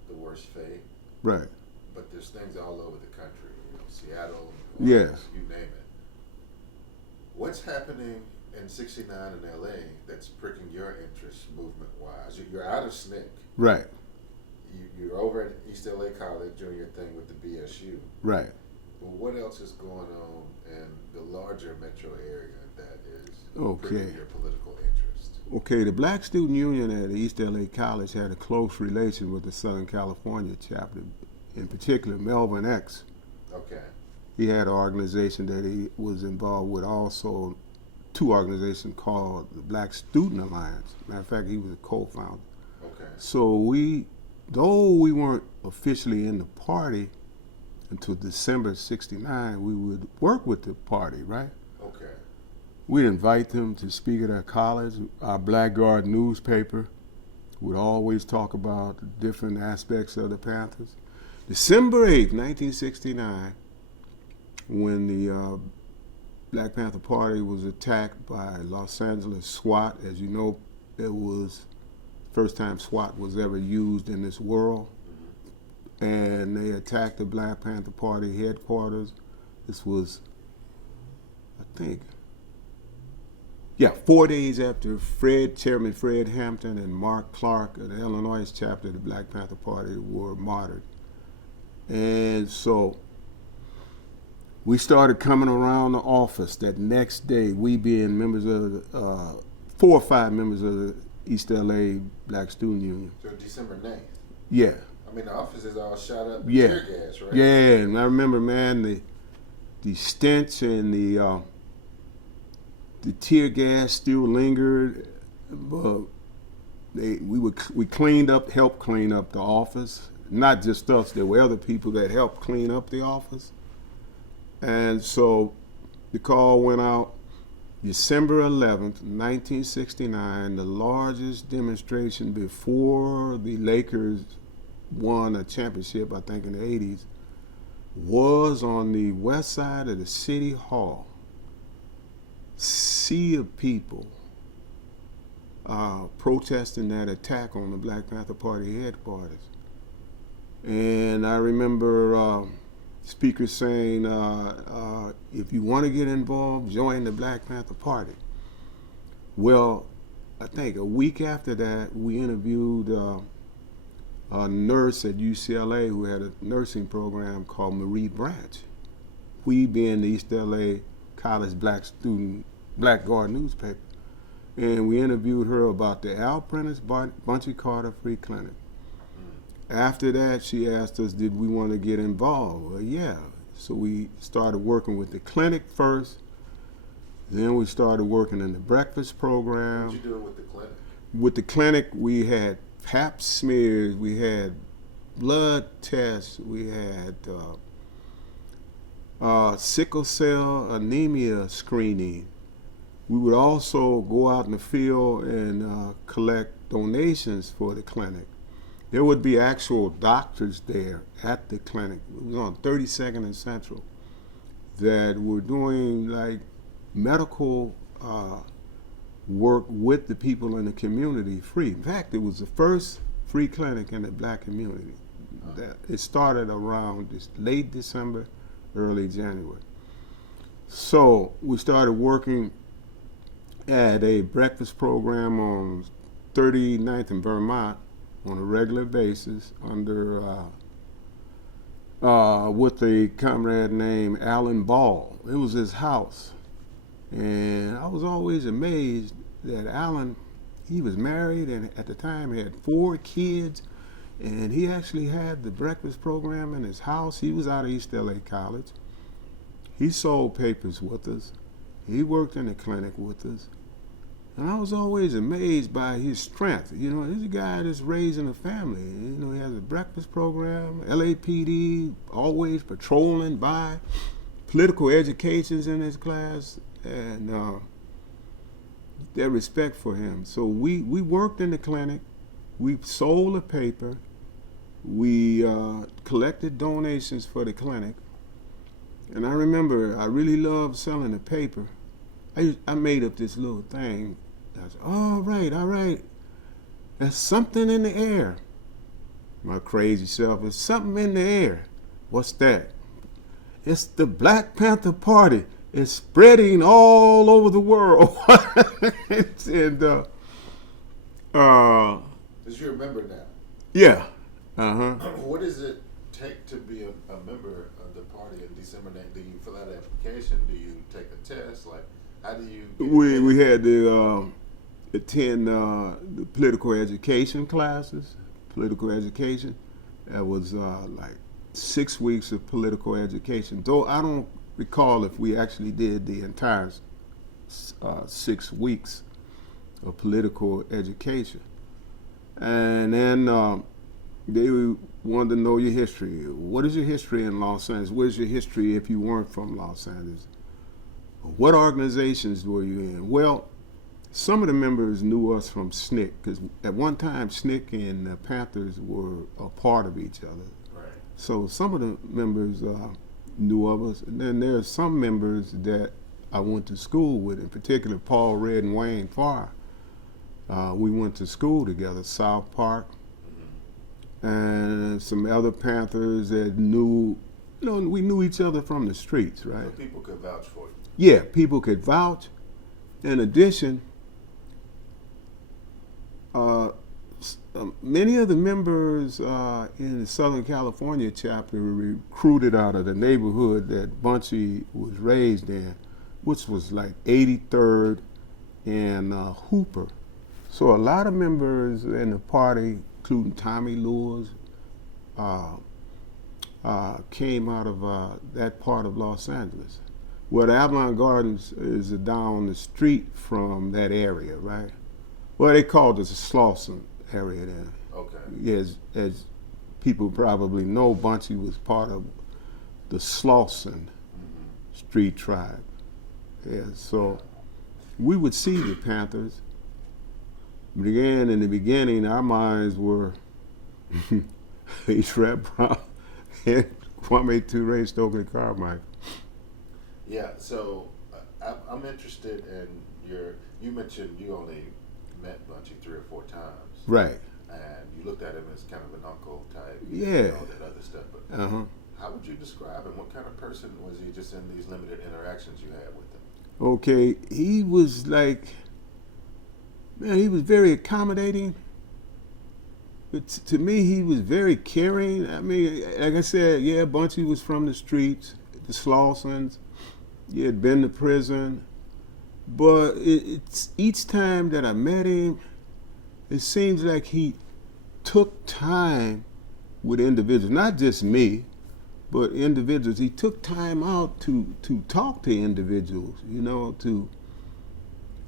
the worst fate, Right. but there's things all over the country. You know, Seattle, Yes. you name it. What's happening in 69 in LA that's pricking your interest movement-wise? You're out of SNCC. Right. You're over at East LA College doing your thing with the BSU. Right. But what else is going on in the larger metro area that is Okay. pricking your political interest? Okay, the Black Student Union at East LA College had a close relation with the Southern California chapter, in particular Melvin X. Okay. He had an organization that he was involved with, also two organizations called the Black Student Alliance. Matter of fact, he was a co-founder. Okay. So though we weren't officially in the party until December '69, we would work with the party, right? Okay. We'd invite them to speak at our college. Our Blackguard newspaper would always talk about different aspects of the Panthers. December 8th, 1969, when the Black Panther Party was attacked by Los Angeles SWAT. As you know, it was the first time SWAT was ever used in this world. And they attacked the Black Panther Party headquarters. This was, I think, 4 days after Chairman Fred Hampton and Mark Clark of the Illinois chapter of the Black Panther Party were martyred. And so we started coming around the office that next day, we being members of the, 4 or 5 members of the East LA Black Student Union. So December 9th. Yeah. I mean, the office is all shot up with Yeah. tear gas, right? Yeah, and I remember, man, the stench and the tear gas still lingered, but we cleaned up, helped clean up the office. Not just us, there were other people that helped clean up the office. And so the call went out December 11th, 1969, the largest demonstration before the Lakers won a championship, I think in the 80s, was on the west side of the city hall. Sea of people protesting that attack on the Black Panther Party headquarters. And I remember speakers saying, if you want to get involved, join the Black Panther Party. Well, I think a week after that, we interviewed a nurse at UCLA who had a nursing program called Marie Branch. We being the East LA College Blackguard newspaper. And we interviewed her about the Al Prentice Bunchy Carter Free Clinic. After that, she asked us, did we want to get involved? Well, yeah. So we started working with the clinic first. Then we started working in the breakfast program. What you doing with the clinic? With the clinic, we had pap smears, we had blood tests, we had sickle cell anemia screening. We would also go out in the field and collect donations for the clinic. There would be actual doctors there at the clinic. It was on 32nd and Central that were doing like medical work with the people in the community free. In fact, it was the first free clinic in the black community. It started around late December, early January. So we started working had a breakfast program on 39th and Vermont on a regular basis under with a comrade named Alan Ball. It was his house. And I was always amazed that Alan, he was married and at the time he had 4 kids, and he actually had the breakfast program in his house. He was out of East LA College. He sold papers with us. He worked in the clinic with us. And I was always amazed by his strength. You know, he's a guy that's raising a family. You know, he has a breakfast program, LAPD, always patrolling by, political education's in his class, and their respect for him. So we worked in the clinic. We sold a paper. We collected donations for the clinic. And I remember I really loved selling the paper. I made up this little thing. I said, all right. There's something in the air. My crazy self, there's something in the air. What's that? It's the Black Panther Party. It's spreading all over the world. And Does you remember now? yeah. What does it take to be a member of the party and disseminate? Do you fill out an application? Do you take a test? Like, how do you? We had to attend the political education classes. Political education. That was like 6 weeks of political education. Though I don't recall if we actually did the entire 6 weeks of political education. And then they wanted to know your history. What is your history in Los Angeles? What is your history if you weren't from Los Angeles? What organizations were you in? Well, some of the members knew us from SNCC, because at one time SNCC and the Panthers were a part of each other. Right. So some of the members knew of us. And then there are some members that I went to school with, in particular Paul Red and Wayne Farr. We went to school together, South Park. And some other Panthers that knew, you know, we knew each other from the streets, right? So people could vouch for you. Yeah, people could vouch. In addition, many of the members in the Southern California chapter were recruited out of the neighborhood that Bunchy was raised in, which was like 83rd and Hooper. So a lot of members in the party, including Tommy Lewis, came out of that part of Los Angeles. Well, the Avalon Gardens is down the street from that area, right? Well, they called it the Slauson area there. Okay. Yeah, as people probably know, Bunchy was part of the Slauson street tribe. Yeah, so we would see the Panthers. But again, in the beginning, our minds were H-Rap Brown and Kwame Ture, Stokely Carmichael. Yeah, so I'm interested in you mentioned you only met Bunchy 3 or 4 times. Right. And you looked at him as kind of an uncle type. Yeah. And all that other stuff. But how would you describe him? What kind of person was he just in these limited interactions you had with him? Okay, he was like, man, he was very accommodating. But to me, he was very caring. I mean, like I said, yeah, Bunchy was from the streets, the Slausons. He had been to prison. But it's each time that I met him, it seems like he took time with individuals, not just me, but individuals. He took time out to talk to individuals, you know, to,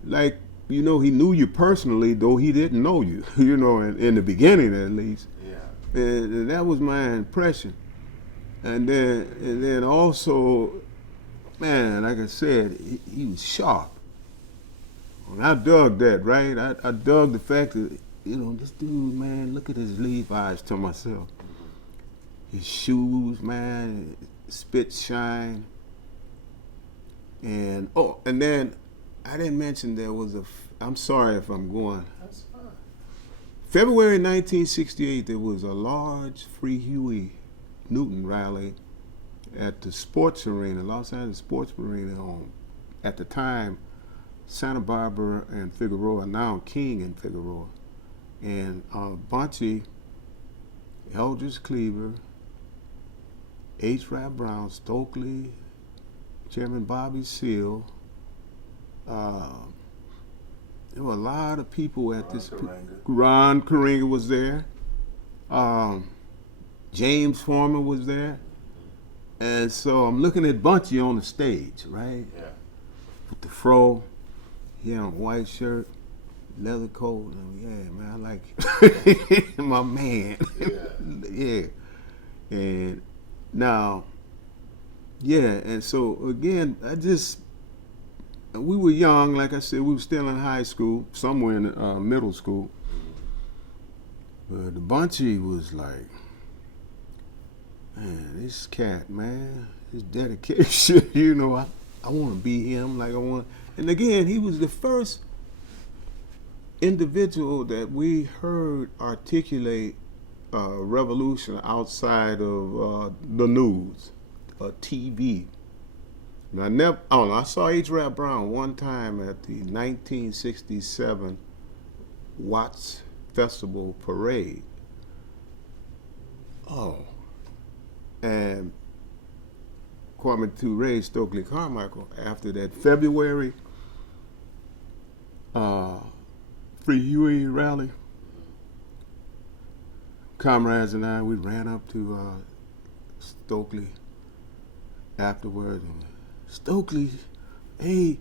like, you know, he knew you personally, though he didn't know you, you know, in the beginning at least. Yeah. And that was my impression. And then also, man, like I said, he was sharp. And I dug that, right? I dug the fact that, you know, this dude, man, look at his Levi's to myself. His shoes, man, spit shine. And, and then I didn't mention there was I'm sorry if I'm going. That's fine. February 1968, there was a large Free Huey Newton rally at the sports arena, Los Angeles Sports Arena, at the time, Santa Barbara and Figueroa, now King and Figueroa. And Bunchy, Eldridge Cleaver, H. Rap Brown, Stokely, Chairman Bobby Seale. There were a lot of people at this. Ron Karinga was there. James Foreman was there. And so I'm looking at Bunchy on the stage, right? Yeah. With the fro, he had a white shirt, leather coat, and yeah, man, I like my man. Yeah. Yeah. And now, yeah, and so again, we were young, like I said, we were still in high school, somewhere in middle school. But the Bunchy was like, man, this cat, man, his dedication, you know, I want to be him, like I want. And again, he was the first individual that we heard articulate revolution outside of the news, TV. And I saw H. Rap Brown one time at the 1967 Watts Festival Parade. Oh. And Kwame Ture, Stokely Carmichael, after that February Free Huey rally, comrades and I, we ran up to Stokely afterwards, and Stokely, hey,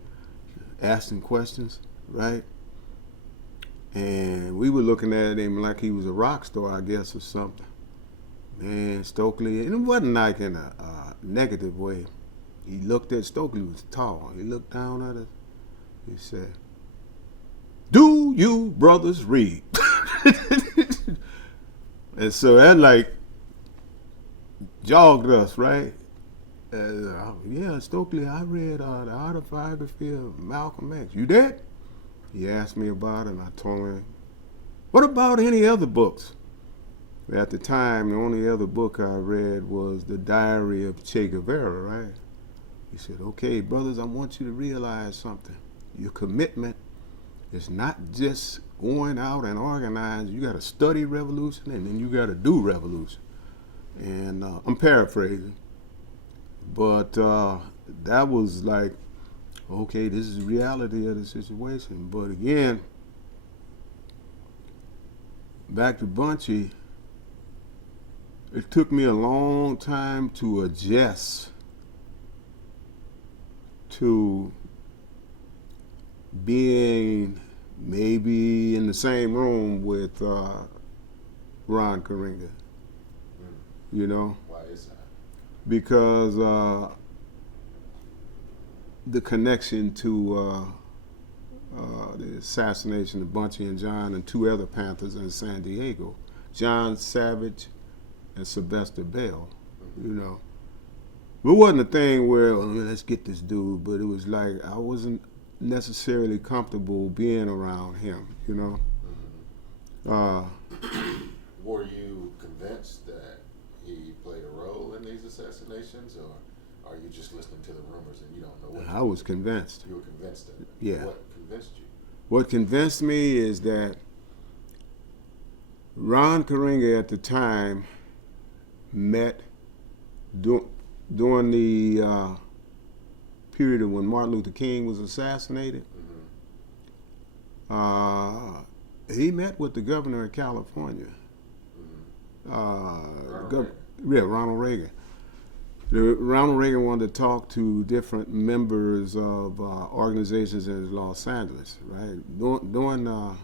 asking questions, right? And we were looking at him like he was a rock star, I guess, or something. Man, Stokely, and it wasn't like in a negative way. He looked at Stokely, was tall. He looked down at us. He said, "Do you brothers read?" And so that like jogged us, right? Yeah, Stokely, I read the autobiography of Malcolm X. You did? He asked me about it, and I told him, what about any other books? At the time, the only other book I read was The Diary of Che Guevara, right? He said, okay, brothers, I want you to realize something. Your commitment is not just going out and organize. You got to study revolution, and then you got to do revolution. And I'm paraphrasing. But that was like, okay, this is the reality of the situation. But again, back to Bunchy, it took me a long time to adjust to being maybe in the same room with Ron Karinga. You know? Why is that? Because the connection to the assassination of Bunchy and John and two other Panthers in San Diego, John Savage and Sylvester Bell, you know. It wasn't a thing where, let's get this dude, but it was like I wasn't necessarily comfortable being around him, you know. Were you convinced that he played a role in these assassinations, or are you just listening to the rumors and you don't know what? I was convinced. You were convinced of it? Yeah. What convinced you? What convinced me is that Ron Karinga at the time met during the period of when Martin Luther King was assassinated. He met with the governor of California, Ronald Reagan. Ronald Reagan wanted to talk to different members of organizations in Los Angeles, right? During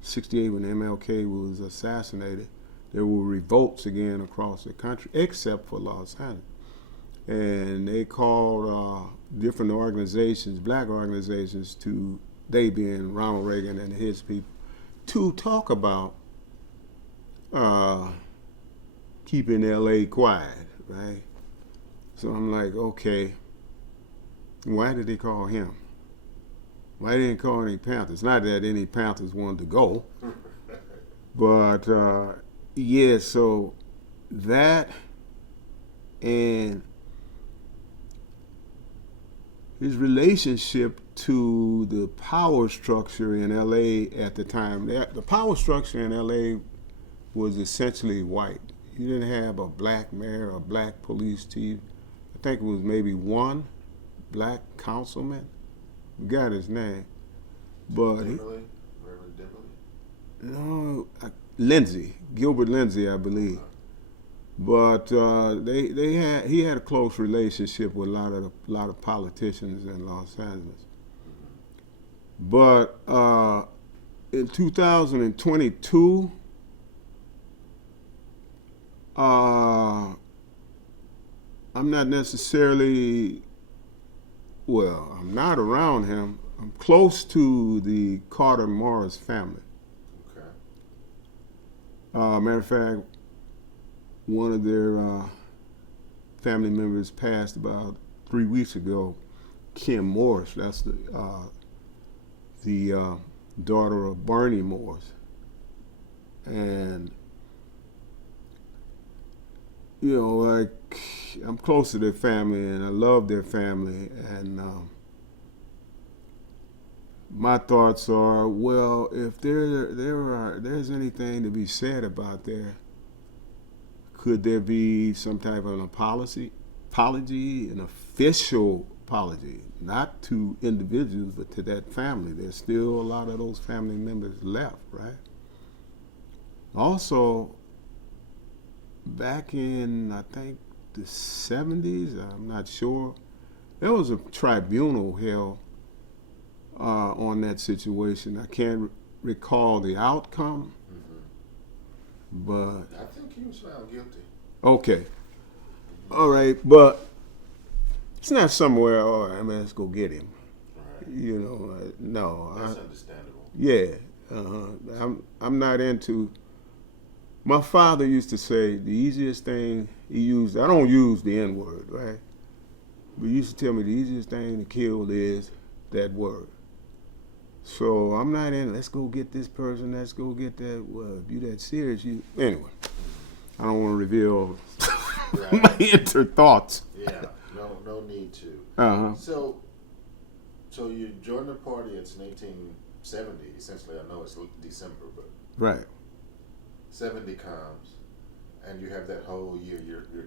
68, when MLK was assassinated, there were revolts again across the country, except for Los Angeles. And they called different organizations, black organizations, they being Ronald Reagan and his people, to talk about keeping LA quiet, right? So I'm like, okay, why did they call him? Why didn't they call any Panthers? Not that any Panthers wanted to go, but yeah, so that and his relationship to the power structure in LA at the time. The power structure in LA was essentially white. You didn't have a black mayor or black police chief. I think it was maybe one black councilman. Got his name. But Dimmerly? Reverend Dimmerly? no, Lindsay, Gilbert Lindsay, I believe. But he had a close relationship with a lot of politicians in Los Angeles. But in 2022, I'm not necessarily, well, I'm not around him. I'm close to the Carter Morris family. Okay. Matter of fact, one of their family members passed about 3 weeks ago. Kim Morris, that's the daughter of Barney Morris, and you know, like I'm close to their family and I love their family, and my thoughts are, well, if there's anything to be said about there, could there be some type of an apology, an official apology, not to individuals, but to that family? There's still a lot of those family members left, right? Also, back in, I think, the 70s, I'm not sure, there was a tribunal held on that situation. I can't recall the outcome, but I think he was found guilty. okay. All right, but it's not somewhere, I mean, let's go get him. Right. You know, no. That's understandable. Yeah, I'm not into. My father used to say the easiest thing he used. I don't use the N word, right? But he used to tell me the easiest thing to kill is that word. So I'm not in. Let's go get this person. Let's go get that. Well, if you that serious, you anyway. I don't want to reveal Right. my inner thoughts. Yeah. No need to. Uh-huh. So you joined the party. It's in 1870. Essentially, I know it's December, but Right. 70 comes, and you have that whole year.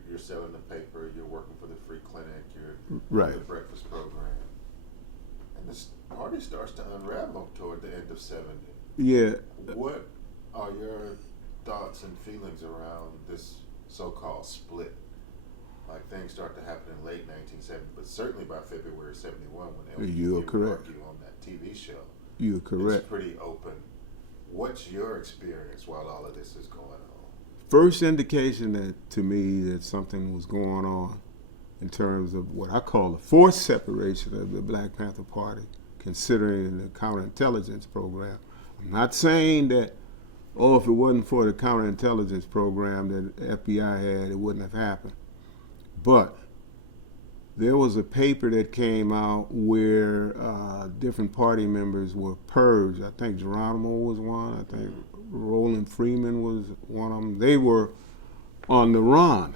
You're selling the paper. You're working for the free clinic. You're Right. doing the breakfast program, and this party starts to unravel toward the end of 70. Yeah. What are your thoughts and feelings around this so-called split? Like, things start to happen in late 1970, but certainly by February 71, when You are LQ correct. argue on that TV show, You're correct. it's pretty open. What's your experience while all of this is going on? First indication that to me that something was going on in terms of what I call the forced separation of the Black Panther Party, considering the counterintelligence program. I'm not saying that, if it wasn't for the counterintelligence program that the FBI had, it wouldn't have happened. But there was a paper that came out where different party members were purged. I think Geronimo was one. I think Roland Freeman was one of them. They were on the run.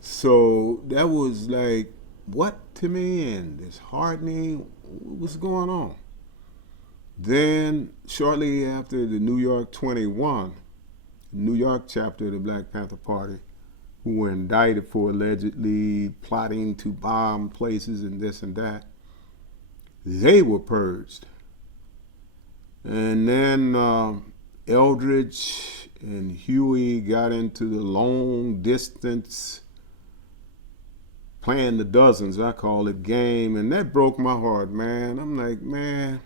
So that was like, what to me, and disheartening. What's going on? Then shortly after the New York 21, New York chapter of the Black Panther Party, who were indicted for allegedly plotting to bomb places and this and that, they were purged. And then Eldridge and Huey got into the long distance, playing the dozens, I call it, game, and that broke my heart, man. I'm like, man,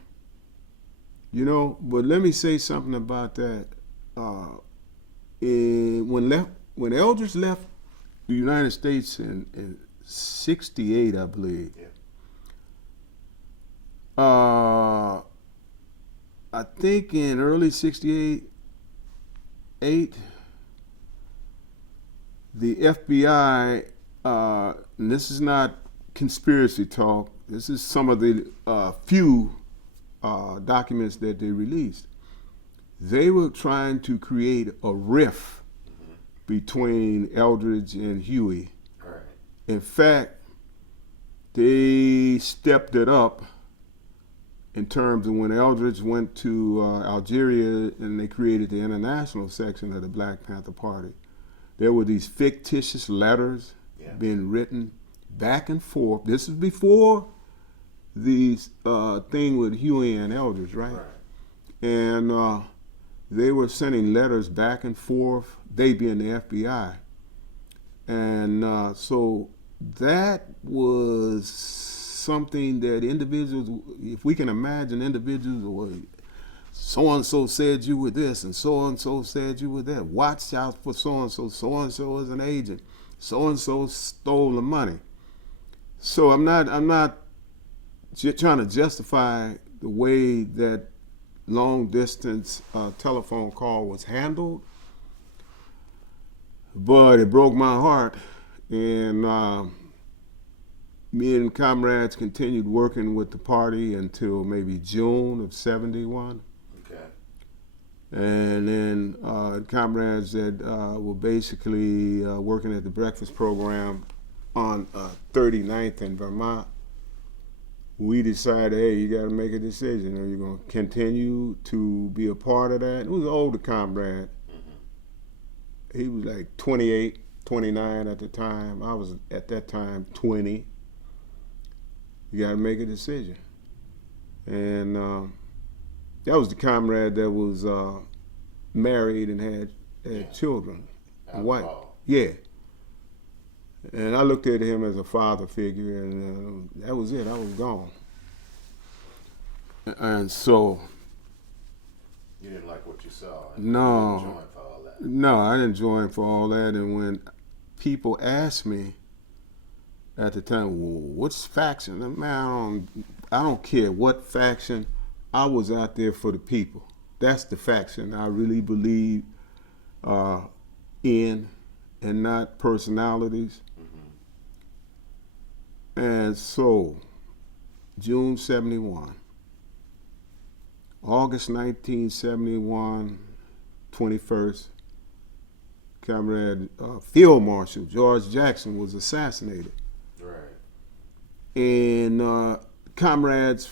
you know, but let me say something about that. When Eldridge left the United States in 68, I believe, I think in early 68, the FBI, and this is not conspiracy talk, this is some of the few documents that they released. They were trying to create a rift between Eldridge and Huey. Right. In fact, they stepped it up in terms of when Eldridge went to Algeria and they created the international section of the Black Panther Party, there were these fictitious letters being written back and forth. This is before the thing with Huey and Eldridge, right? And they were sending letters back and forth, they being the FBI. And so that was something that individuals, if we can imagine individuals, or so-and-so said you were this and so-and-so said you were that. Watch out for so-and-so is an agent. So-and-so stole the money. So I'm not trying to justify the way that long distance telephone call was handled, but it broke my heart. And me and comrades continued working with the party until maybe June of '71. Okay. And then comrades that were basically working at the breakfast program on 39th in Vermont, we decided, hey, you got to make a decision. Are you going to continue to be a part of that? It was an older comrade. He was like 28, 29 at the time. I was at that time 20. You got to make a decision. And that was the comrade that was married and had children. White. Yeah. And I looked at him as a father figure, and that was it. I was gone. And so. You didn't like what you saw? No. You didn't join for all that? No, I didn't join for all that. And when people asked me at the time, well, what's faction? Man, I don't care what faction. I was out there for the people. That's the faction I really believe in, and not personalities. And so, June 71, August 1971, 21st, Comrade Field Marshal George Jackson was assassinated. Right. And comrades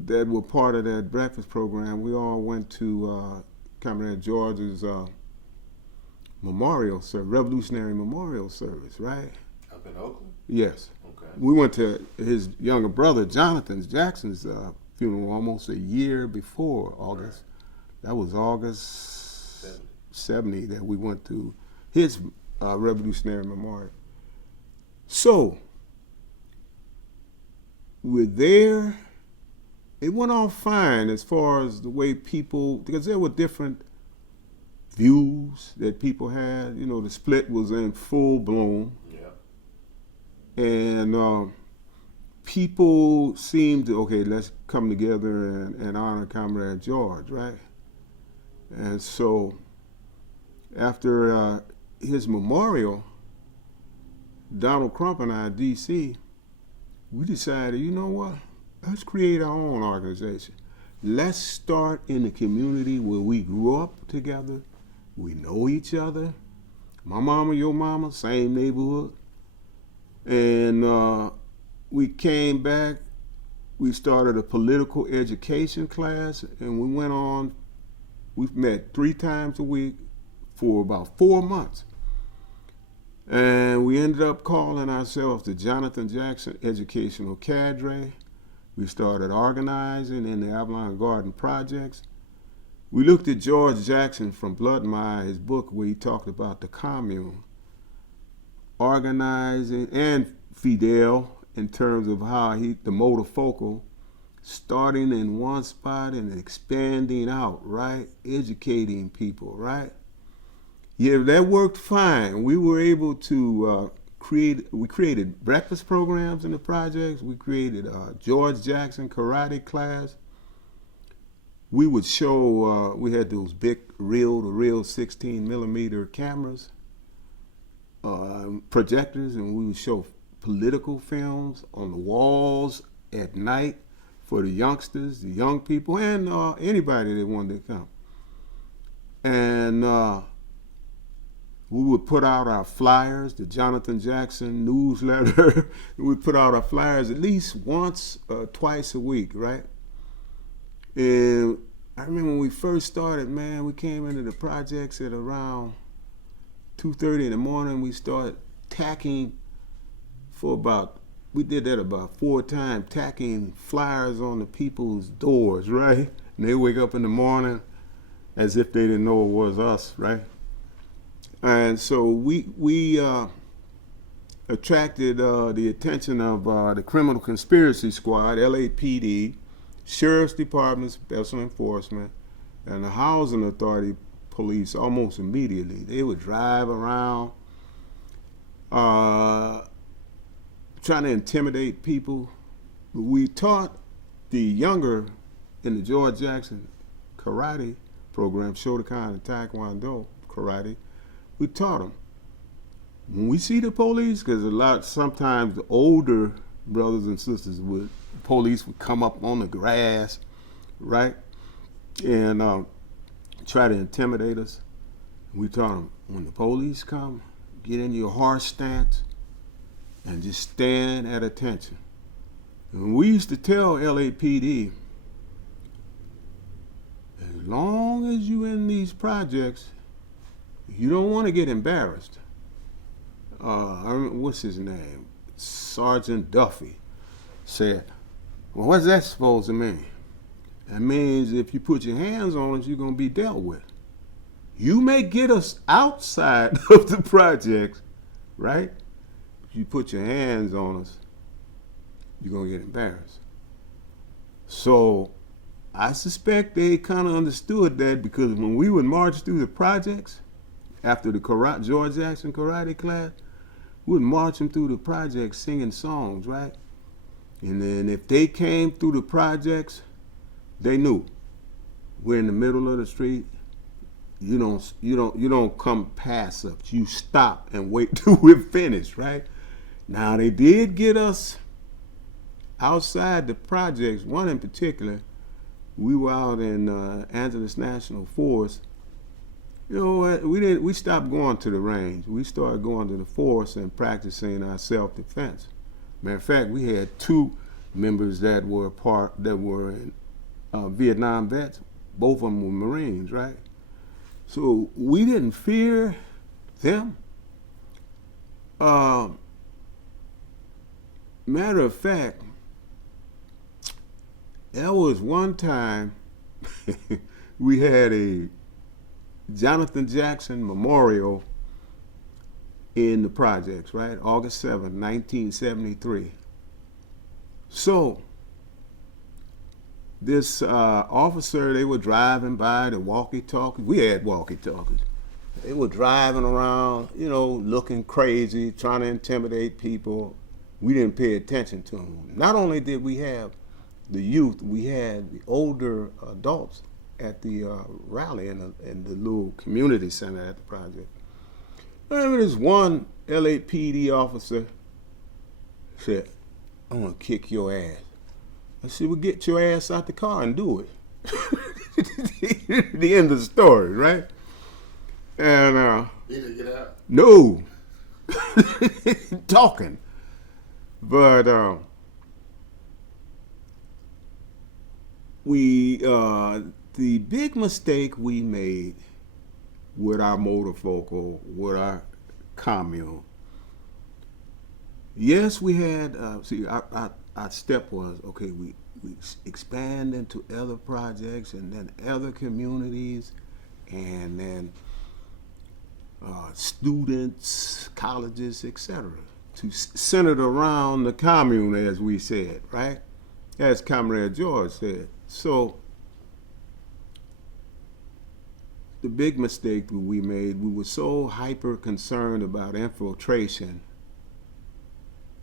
that were part of that breakfast program, we all went to Comrade George's memorial service, Revolutionary Memorial Service, right? Up in Oakland? Yes. Okay. We went to his younger brother, Jonathan Jackson's funeral almost a year before August. Right. That was August 70 that we went to his Revolutionary Memorial. So, we're there. It went on fine as far as the way people, because there were different views that people had. You know, the split was in full bloom. And people seemed to, okay, let's come together and honor Comrade George, right? And so after his memorial, Donald Crump and I at DC, we decided, you know what? Let's create our own organization. Let's start in the community where we grew up together. We know each other. My mama, your mama, same neighborhood. And we came back, we started a political education class, and we went on, we met 3 times a week for about 4 months. And we ended up calling ourselves the Jonathan Jackson Educational Cadre. We started organizing in the Avalon Garden projects. We looked at George Jackson from Blood and Eye, his book where he talked about the commune, organizing, and Fidel in terms of how the motifocal, starting in one spot and expanding out, right? Educating people, right? Yeah, that worked fine. We were able to we created breakfast programs in the projects. We created a George Jackson karate class. We would show, we had those big reel-to-reel 16-millimeter cameras, projectors, and we would show political films on the walls at night for the youngsters, the young people, and anybody that wanted to come. And we would put out our flyers, the Jonathan Jackson newsletter. We would put out our flyers at least once or twice a week, right? And I remember when we first started, man, we came into the projects at around 2:30 in the morning. We started tacking we did that about 4 times, tacking flyers on the people's doors, right? And they wake up in the morning as if they didn't know it was us, right? And so we attracted the attention of the Criminal Conspiracy Squad, LAPD, Sheriff's Department, Special Enforcement, and the Housing Authority police almost immediately. They would drive around trying to intimidate people. We taught the younger in the George Jackson karate program, Shotokan and Taekwondo karate, we taught them. When we see the police, because sometimes the older brothers and sisters police would come up on the grass, right? And try to intimidate us. We taught them, when the police come, get in your horse stance and just stand at attention. And we used to tell LAPD, as long as you in these projects, you don't want to get embarrassed. I remember, what's his name? Sergeant Duffy said, well, what's that supposed to mean? That means if you put your hands on us, you're going to be dealt with. You may get us outside of the projects, right? If you put your hands on us, you're going to get embarrassed. So I suspect they kind of understood that, because when we would march through the projects, after the George Jackson karate class, we would march them through the projects singing songs, right? And then if they came through the projects, they knew we're in the middle of the street. You don't come past us. You stop and wait till we're finished, right? Now they did get us outside the projects. One in particular, we were out in Angeles National Forest. You know what? We stopped going to the range. We started going to the forest and practicing our self-defense. Matter of fact, we had 2 members that were Vietnam vets. Both of them were Marines, right? So we didn't fear them. Matter of fact, there was one time we had a Jonathan Jackson Memorial in the projects, right? August 7th, 1973. So this officer, they were driving by the walkie-talkies. We had walkie-talkies. They were driving around, looking crazy, trying to intimidate people. We didn't pay attention to them. Not only did we have the youth, we had the older adults at the rally in the little community center at the project. I remember this one LAPD officer said, I'm going to kick your ass. I said, well, get your ass out the car and do it. The end of the story, right? And You didn't get out? no. Talking. But the big mistake we made with our motorfocal, with our commune, yes, we had, our step was, okay, we expand into other projects and then other communities, and then students, colleges, etc., centered around the commune, as we said, right? As Comrade George said. So the big mistake that we made, we were so hyper concerned about infiltration,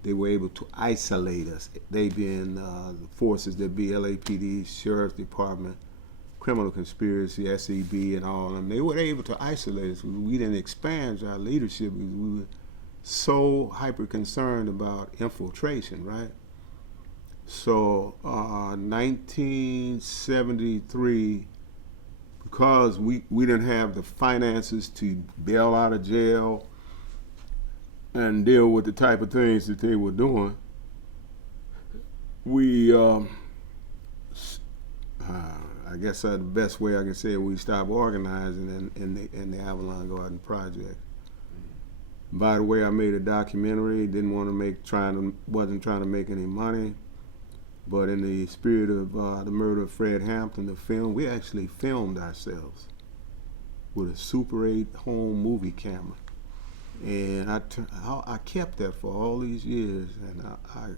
they were able to isolate us. They being the forces that be LAPD, Sheriff's Department, Criminal Conspiracy, SEB, and all of them. They were able to isolate us. We didn't expand our leadership because we were so hyper concerned about infiltration, right? So 1973, because we didn't have the finances to bail out of jail and deal with the type of things that they were doing, we, I guess the best way I can say it, we stopped organizing in the Avalon Garden Project. By the way, I made a documentary. Wasn't trying to make any money, but in the spirit of the murder of Fred Hampton, the film, we actually filmed ourselves with a Super 8 home movie camera, and I kept that for all these years. And I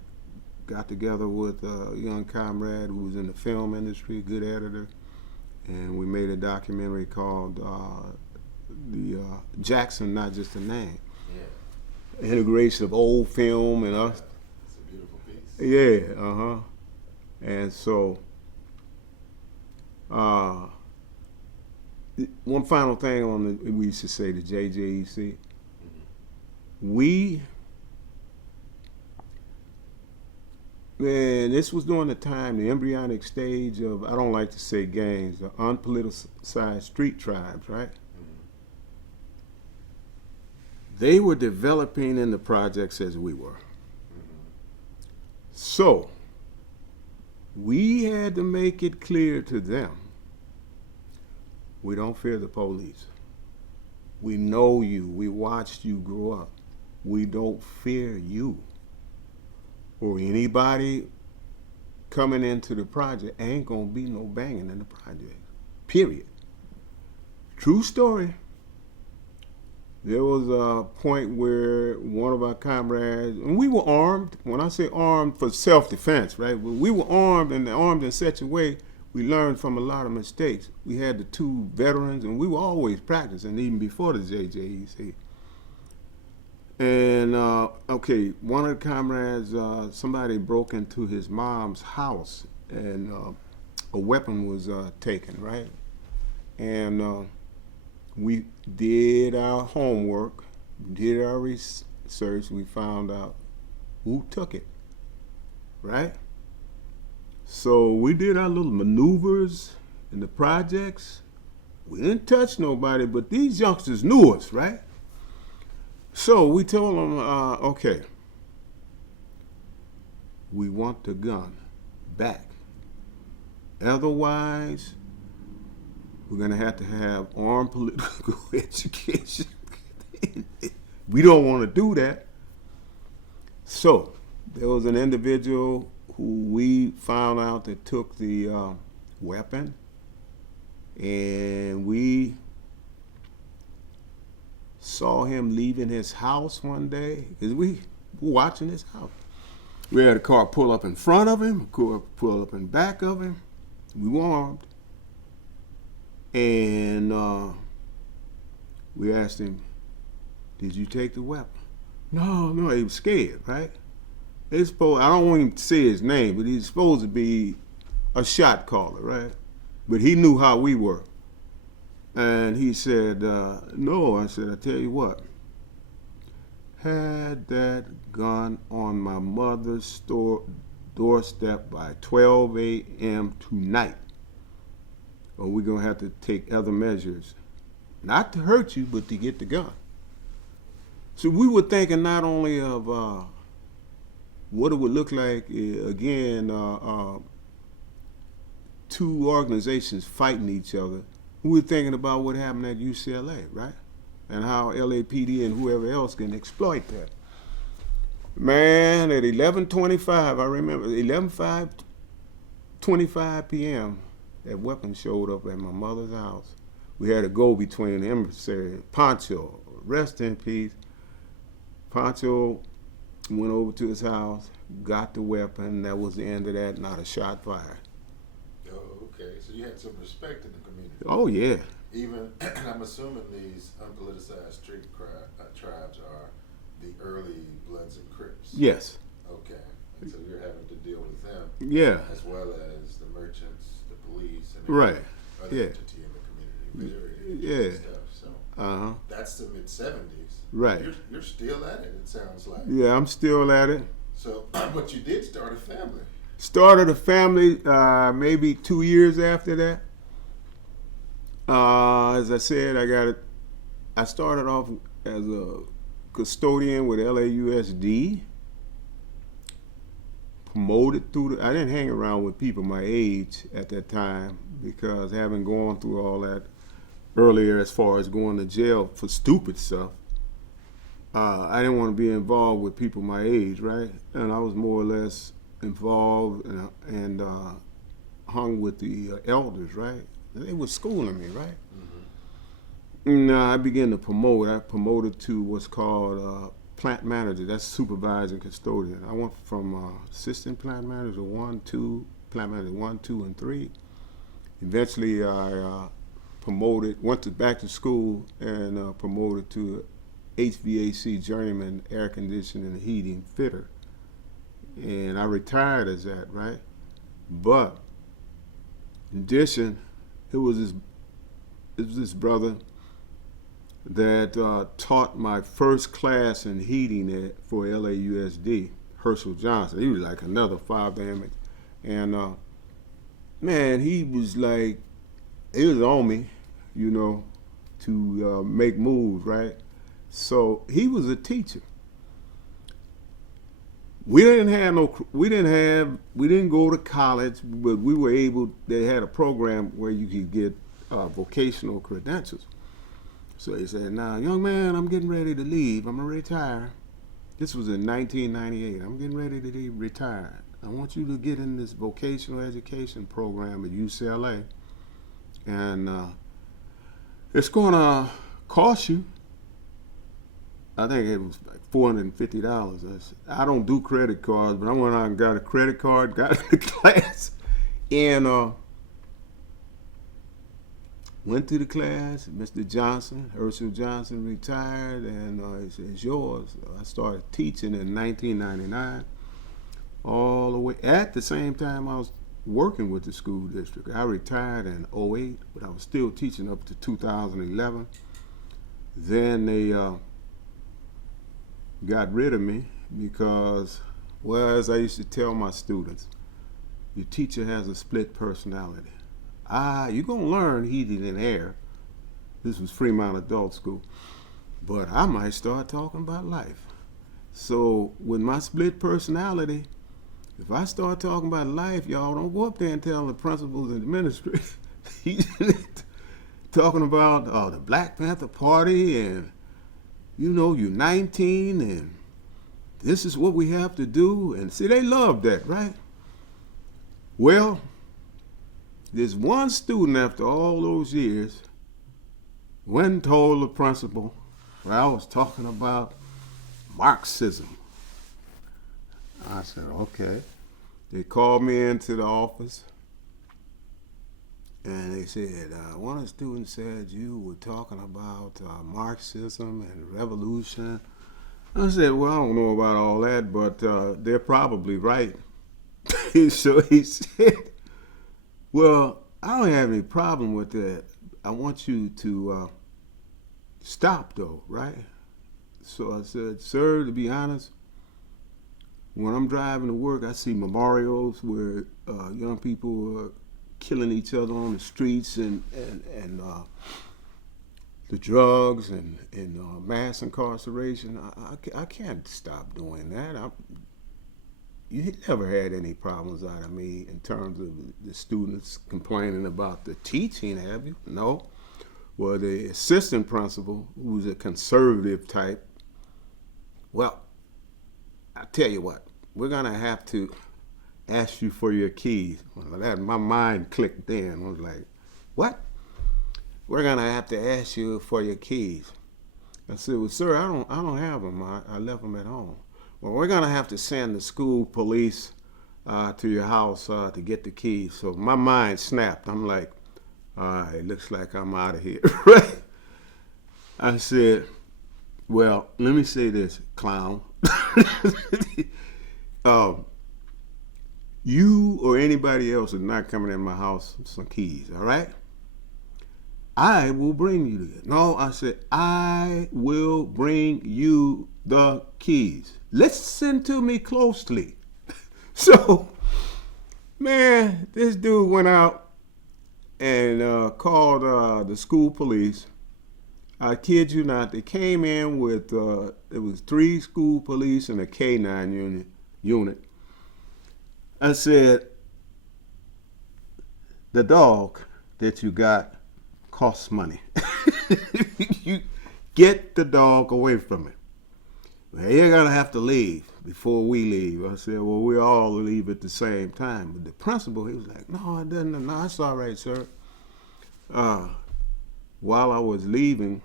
got together with a young comrade who was in the film industry, a good editor, and we made a documentary called the Jackson, Not Just a Name. Yeah. Integration of old film and us. It's a beautiful piece. Yeah, And so, one final thing on we used to say the JJEC. Man, this was during the time, the embryonic stage of, I don't like to say gangs, the unpoliticized street tribes, right? They were developing in the projects as we were. So, we had to make it clear to them, we don't fear the police. We know you. We watched you grow up. We don't fear you. Or anybody coming into the project. Ain't gonna be no banging in the project. Period. True story. There was a point where one of our comrades, and we were armed. When I say armed, for self-defense, right? We were armed, and armed in such a way we learned from a lot of mistakes. We had the two veterans, and we were always practicing, even before the JJEC. And okay, one of the comrades, somebody broke into his mom's house, and a weapon was taken, right? And we did our homework, did our research, we found out who took it, right? So we did our little maneuvers in the projects. We didn't touch nobody, but these youngsters knew us, right? So we told them, okay, we want the gun back. Otherwise, we're going to have armed political education. We don't want to do that. So there was an individual who we found out that took the weapon, and we saw him leaving his house one day, because we were watching his house. We had a car pull up in front of him, a car pull up in back of him. We were armed. And we asked him, did you take the weapon? No, he was scared, right? I don't want him to say his name, but he's supposed to be a shot caller, right? But he knew how we were. And he said, no. I said, I tell you what, had that gun on my mother's doorstep by 12 a.m. tonight, or we're going to have to take other measures, not to hurt you, but to get the gun. So we were thinking not only of what it would look like, again, two organizations fighting each other. We were thinking about what happened at UCLA, right? And how LAPD and whoever else can exploit that. Man, at 11:25, I remember, 11:25 p.m., that weapon showed up at my mother's house. We had to go between the emissary, Pancho, rest in peace. Pancho went over to his house, got the weapon. That was the end of that, not a shot fired. Oh, okay. So you had some respect in the community. Oh, yeah. Even, I'm assuming these unpoliticized street tribes are the early Bloods and Crips. Yes. Okay. And so you're having to deal with them. Yeah. As well as the merchants, the police, and Right. other Yeah. entity in the community. Yeah. And stuff. So that's the mid-70s. Right. You're still at it sounds like. Yeah, I'm still at it. So, but you did start a family. Started a family maybe 2 years after that. As I said, I started off as a custodian with LAUSD. Promoted through I didn't hang around with people my age at that time because having gone through all that earlier as far as going to jail for stupid stuff, I didn't want to be involved with people my age, right? And I was more or less involved and hung with the elders, right? They were schooling me, right? Mm-hmm. I began to promote. I promoted to what's called plant manager. That's supervising custodian. I went from assistant plant manager 1, 2, plant manager 1, 2, and 3. Eventually, I went back to school and promoted to HVAC journeyman, air conditioning and heating fitter. And I retired as that, right? But in addition, it was this brother that taught my first class in heating for LAUSD, Herschel Johnson. He was like another 5 damage. And man, he was on me, to make moves, right? So he was a teacher. We didn't go to college, but we were able, they had a program where you could get vocational credentials. So he said, now, young man, I'm getting ready to leave. I'm going to retire. This was in 1998. I'm getting ready to retire. I want you to get in this vocational education program at UCLA. And it's going to cost you, I think it was like $450. I don't do credit cards, but I went out and got a credit card, got in the class, and went to the class. Mr. Johnson, Herschel Johnson, retired, and he said, it's yours. So I started teaching in 1999, all the way. At the same time, I was working with the school district. I retired in 2008, but I was still teaching up to 2011. Then they got rid of me because, well, as I used to tell my students, your teacher has a split personality. You're going to learn heating and air. This was Fremont Adult School. But I might start talking about life. So with my split personality, if I start talking about life, y'all don't go up there and tell the principals and administrators. Talking about the Black Panther Party and, you're 19 and this is what we have to do. And see, they love that, right? Well, there's one student after all those years went and told the principal where I was talking about Marxism. I said, okay. They called me into the office and they said, one of the students said you were talking about Marxism and revolution. I said, well, I don't know about all that, but they're probably right. So he said, well, I don't have any problem with that. I want you to stop, though, right? So I said, sir, to be honest, when I'm driving to work, I see memorials where young people are killing each other on the streets and the drugs and mass incarceration. I can't stop doing that. You never had any problems out of me in terms of the students complaining about the teaching, have you? No. Well, the assistant principal, who's a conservative type, well, I tell you what, we're going to have to ask you for your keys. Well, my mind clicked then. I was like, what? We're going to have to ask you for your keys. I said, well, sir, I don't have them. I left them at home. Well, we're going to have to send the school police to your house to get the keys. So my mind snapped. I'm like, all right, it looks like I'm out of here. I said, well, let me say this, clown. You or anybody else is not coming in my house with some keys, all right? I will bring you the keys. No, I said, I will bring you the keys. Listen to me closely. So, man, this dude went out and called the school police. I kid you not, they came in with, it was 3 school police and a K-9 unit. I said, the dog that you got costs money. You get the dog away from it. Well, you're going to have to leave before we leave. I said, well, we all leave at the same time. But the principal, he was like, no, it doesn't. No, it's all right, sir. While I was leaving,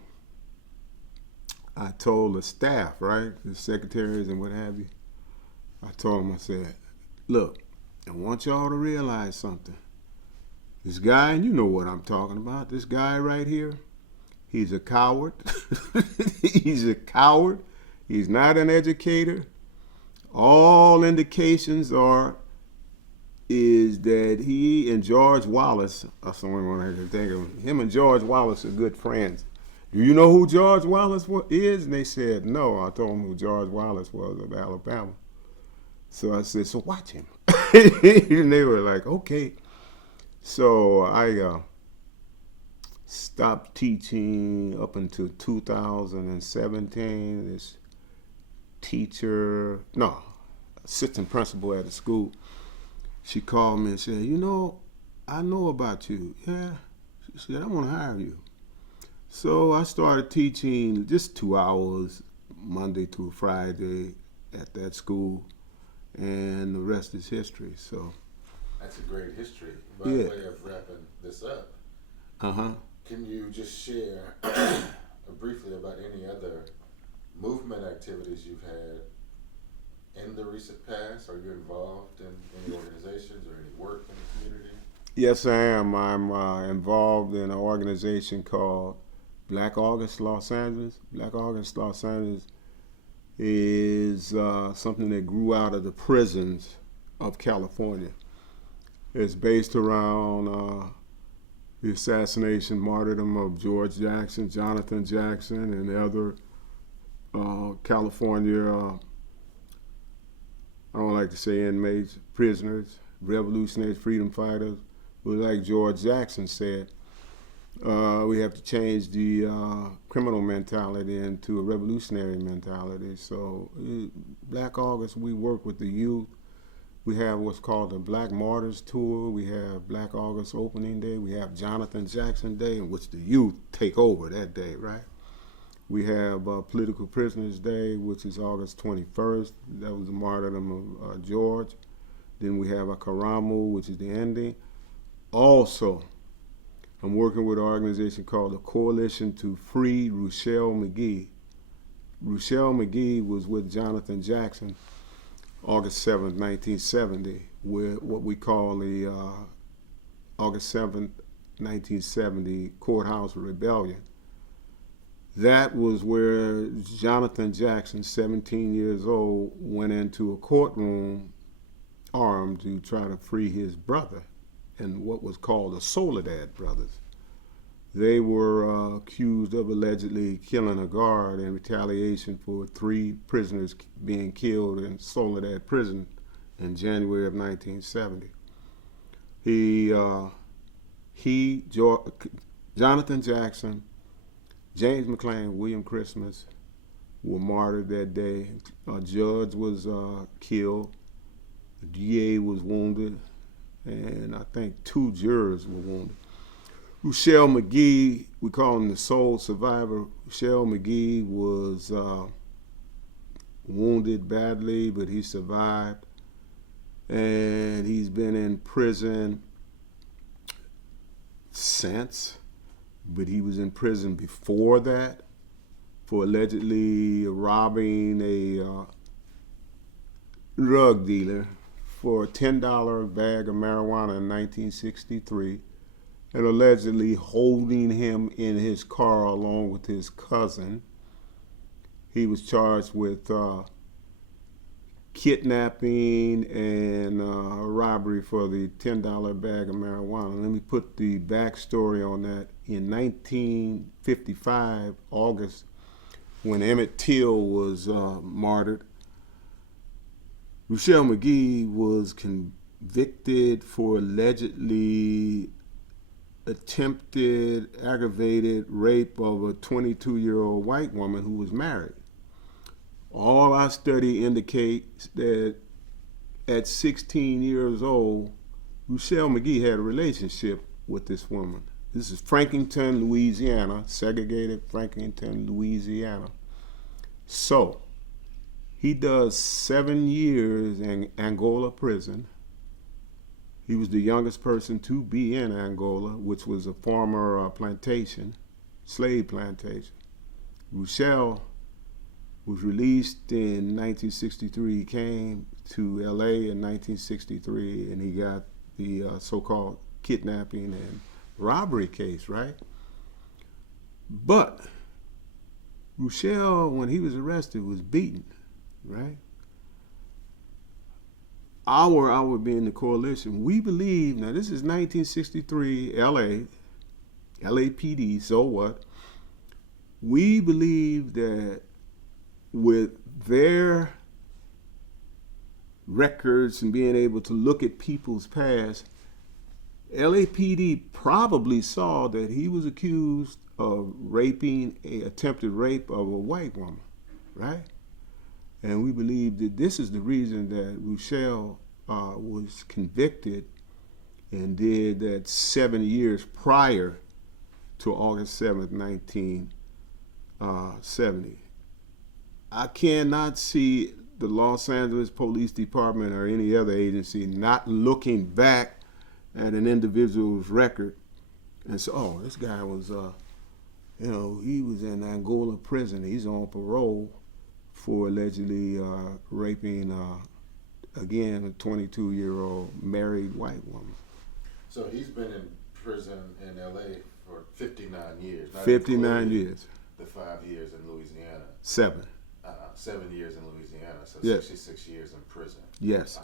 I told the staff, right, the secretaries and what have you, I told them, I said, look, I want y'all to realize something. This guy, and you know what I'm talking about, this guy right here, he's a coward. He's a coward. He's not an educator. All indications is that he and George Wallace, that's the only one I can think of, him and George Wallace are good friends. Do you know who George Wallace is? And they said, no. I told them who George Wallace was of Alabama. So I said, so watch him. And they were like, okay. So I stopped teaching up until 2017. This assistant principal at the school, she called me and said, you know, I know about you. Yeah. She said, I want to hire you. So I started teaching just 2 hours Monday through Friday at that school, and the rest is history. So that's a great history. By Yeah. way of wrapping this up, uh-huh. can you just share briefly about any other movement activities you've had in the recent past? Are you involved in any organizations or any work in the community? Yes, I am. I'm involved in an organization called Black August Los Angeles. Black August Los Angeles is something that grew out of the prisons of California. It's based around the assassination, martyrdom of George Jackson, Jonathan Jackson, and the other California, I don't like to say inmates, prisoners, revolutionaries, freedom fighters. But like George Jackson said, we have to change the criminal mentality into a revolutionary mentality. So Black August, we work with the youth. We have what's called the Black Martyrs Tour. We have Black August Opening Day. We have Jonathan Jackson Day, in which the youth take over that day, right? We have Political Prisoners Day, which is August 21st. That was the martyrdom of George. Then we have a Karamu, which is the ending. Also, I'm working with an organization called the Coalition to Free Ruchell McGee. Ruchell McGee was with Jonathan Jackson August 7th, 1970, with what we call the August 7th, 1970 Courthouse Rebellion. That was where Jonathan Jackson, 17 years old, went into a courtroom armed to try to free his brother and what was called the Soledad brothers. They were accused of allegedly killing a guard in retaliation for 3 prisoners being killed in Soledad prison in January of 1970. Jonathan Jackson, James McClain, William Christmas were martyred that day. A judge was killed, the DA was wounded, and I think 2 jurors were wounded. Ruchell McGee, we call him the sole survivor. Ruchell McGee was wounded badly, but he survived. And he's been in prison since, but he was in prison before that for allegedly robbing a drug dealer for a $10 bag of marijuana in 1963. And allegedly holding him in his car along with his cousin. He was charged with kidnapping and robbery for the $10 bag of marijuana. Let me put the backstory on that. In 1955, August, when Emmett Till was martyred, Ruchell McGee was convicted for allegedly attempted aggravated rape of a 22-year-old white woman who was married. All our study indicates that at 16 years old, Rochelle McGee had a relationship with this woman. This is Frankington, Louisiana, segregated Frankington, Louisiana. So, he does 7 years in Angola prison. He was the youngest person to be in Angola, which was a former plantation, slave plantation. Rochelle was released in 1963. He came to LA in 1963, and he got the so-called kidnapping and robbery case, right? But Rochelle, when he was arrested, was beaten, right? Our being the coalition, we believe, now this is 1963 LAPD, so what? We believe that with their records and being able to look at people's past, LAPD probably saw that he was accused of raping a attempted rape of a white woman, right? And we believe that this is the reason that Rochelle was convicted and did that 7 years prior to August 7th, 1970. I cannot see the Los Angeles Police Department or any other agency not looking back at an individual's record and say, oh, this guy was, he was in Angola prison. He's on parole for allegedly raping, again, a 22-year-old married white woman. So he's been in prison in LA for 59 years. 59 years. The 5 years in Louisiana. 7. 7 years in Louisiana, so yes. 66 years in prison. Yes.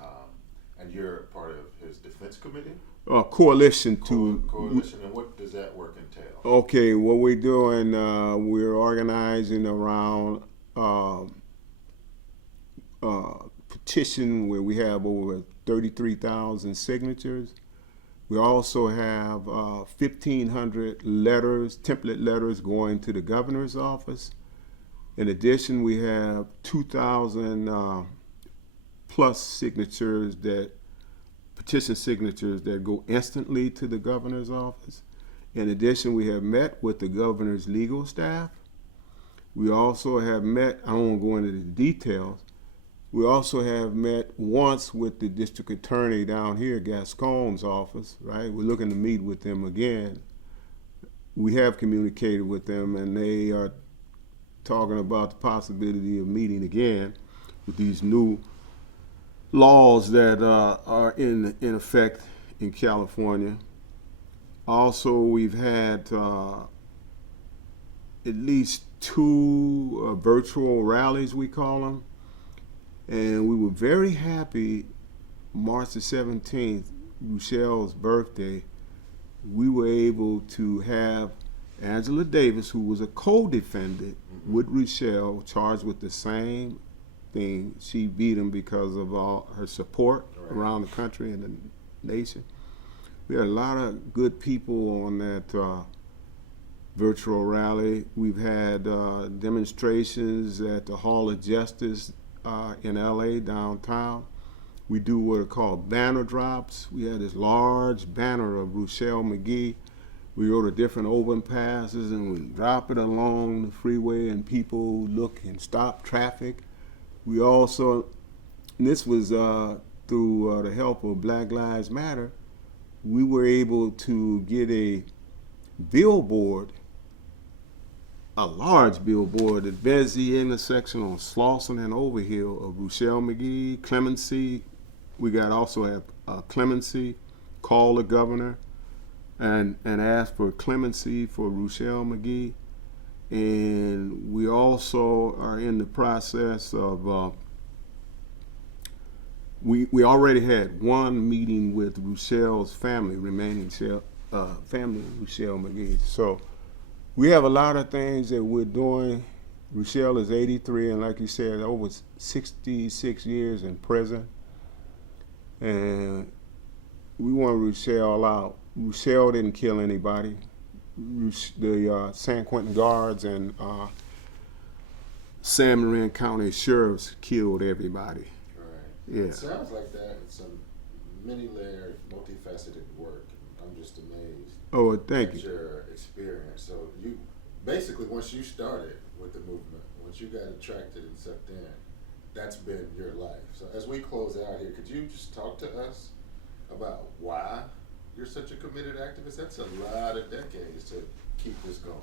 And you're part of his defense committee? Coalition Coalition, and what does that work entail? Okay, what we're doing, we're organizing around petition where we have over 33,000 signatures. We also have 1,500 letters, template letters going to the governor's office. In addition, we have 2,000 plus signatures petition signatures that go instantly to the governor's office. In addition, we have met with the governor's legal staff. We also have met, I don't want to go into the details, we also have met once with the district attorney down here, Gascon's office, right? We're looking to meet with them again. We have communicated with them, and they are talking about the possibility of meeting again with these new laws that are in effect in California. Also, we've had at least 2 virtual rallies, we call them, and we were very happy. March the 17th, Rochelle's birthday, we were able to have Angela Davis, who was a co-defendant with Rochelle, charged with the same thing. She beat him because of all her support around the country and the nation. We had a lot of good people on that virtual rally. We've had demonstrations at the Hall of Justice in LA downtown. We do what are called banner drops. We had this large banner of Rochelle McGee. We go to different overpasses and we drop it along the freeway, and people look and stop traffic. We also, and this was through the help of Black Lives Matter, we were able to get a billboard, a large billboard at Bezzy intersection on Slauson and Overhill of Rochelle McGee, clemency. We got also a clemency, call the governor and ask for clemency for Rochelle McGee. And we also are in the process of, we already had one meeting with Rochelle's family, remaining family of Rochelle McGee. So we have a lot of things that we're doing. Rochelle is 83, and like you said, over 66 years in prison. And we want Rochelle out Rochelle didn't kill anybody. The San Quentin guards and San Marin County sheriffs killed everybody. Right. Yeah. It sounds like that. It's some many-layered, multifaceted work. I'm just amazed. Oh, thank at you. your experience. So you basically, once you started with the movement, once you got attracted and sucked in, that's been your life. So as we close out here, could you just talk to us about why you're such a committed activist? That's a lot of decades to keep this going.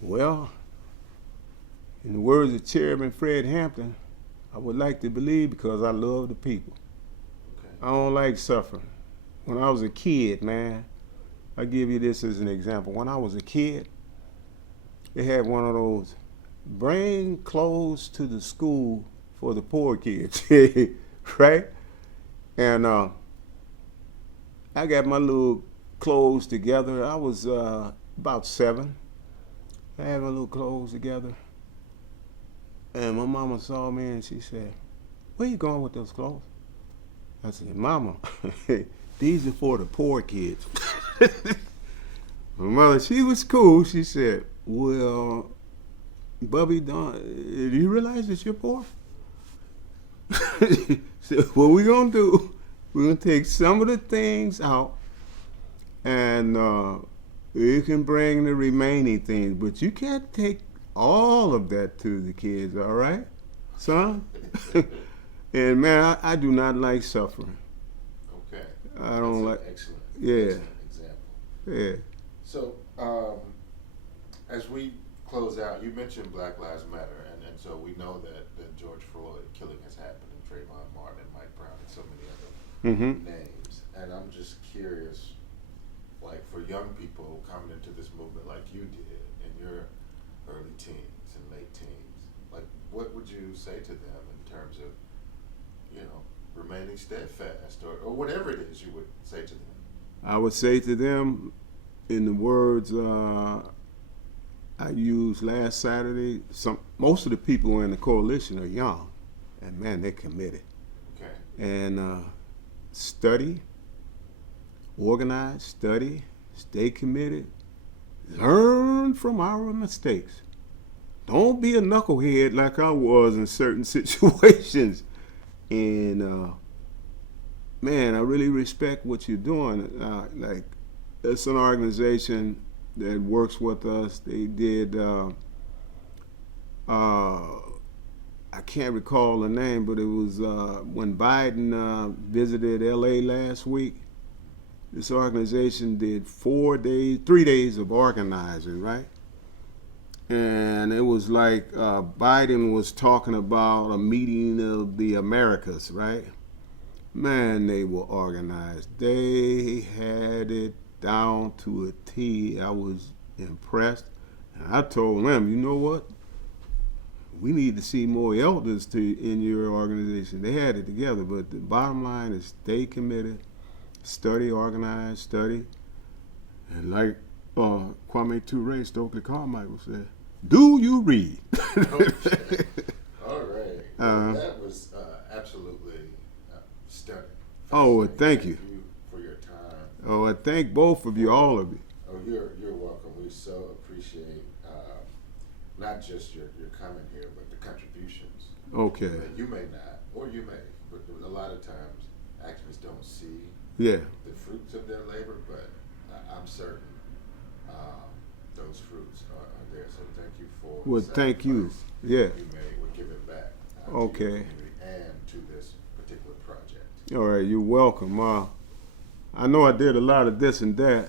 Well, in the words of Chairman Fred Hampton, I would like to believe because I love the people. Okay. I don't like suffering. When I was a kid, man, I'll give you this as an example. When I was a kid, they had one of those bring clothes to the school for the poor kids, right? And I got my little clothes together. I was about 7. I had my little clothes together. And my mama saw me and she said, "Where you going with those clothes?" I said, "Mama, these are for the poor kids." My mother, she was cool. She said, "Well, Bubby, do you realize that you're poor?" So what we gonna do, we're gonna take some of the things out and you can bring the remaining things, but you can't take all of that to the kids, all right, son? And man, I do not like suffering. Okay. I don't like. Excellent. Yeah. Excellent example. Yeah. So, as we close out, you mentioned Black Lives Matter, and so we know that the George Floyd killing has happened, and Trayvon Martin and Mike Brown and so many other Mm-hmm. names. And I'm just curious, like for young people coming into this movement like you did in your early teens and late teens, like what would you say to them in terms of, remaining steadfast or whatever it is you would say to them? I would say to them, in the words I used last Saturday, most of the people in the coalition are young, and man, they're committed. Okay. And study, organize, study, stay committed, learn from our mistakes. Don't be a knucklehead like I was in certain situations. And man, I really respect what you're doing. Like, it's an organization that works with us. They did, I can't recall the name, but it was when Biden visited LA last week. This organization did 3 days of organizing, right? And it was like Biden was talking about a meeting of the Americas, right? Man, they were organized. They had it down to a T. I was impressed. And I told them, you know what? We need to see more elders in your organization. They had it together, but the bottom line is stay committed, study, organize, study. And like Kwame Ture, Stokely Carmichael said, do you read? Okay. All right. That was absolutely stunning. Oh, thank you. Thank you for your time. Oh, I thank both of you, all of you. Oh, you're welcome. We so appreciate not just your coming here, but the contributions. Okay. You may not, or you may, but a lot of times activists don't see Yeah. the fruits of their labor, but I'm certain those fruits are there. So thank you for Well, the thank you. sacrifice Yeah. you made with giving back to your Okay. community and to this particular project. All right, you're welcome. I know I did a lot of this and that,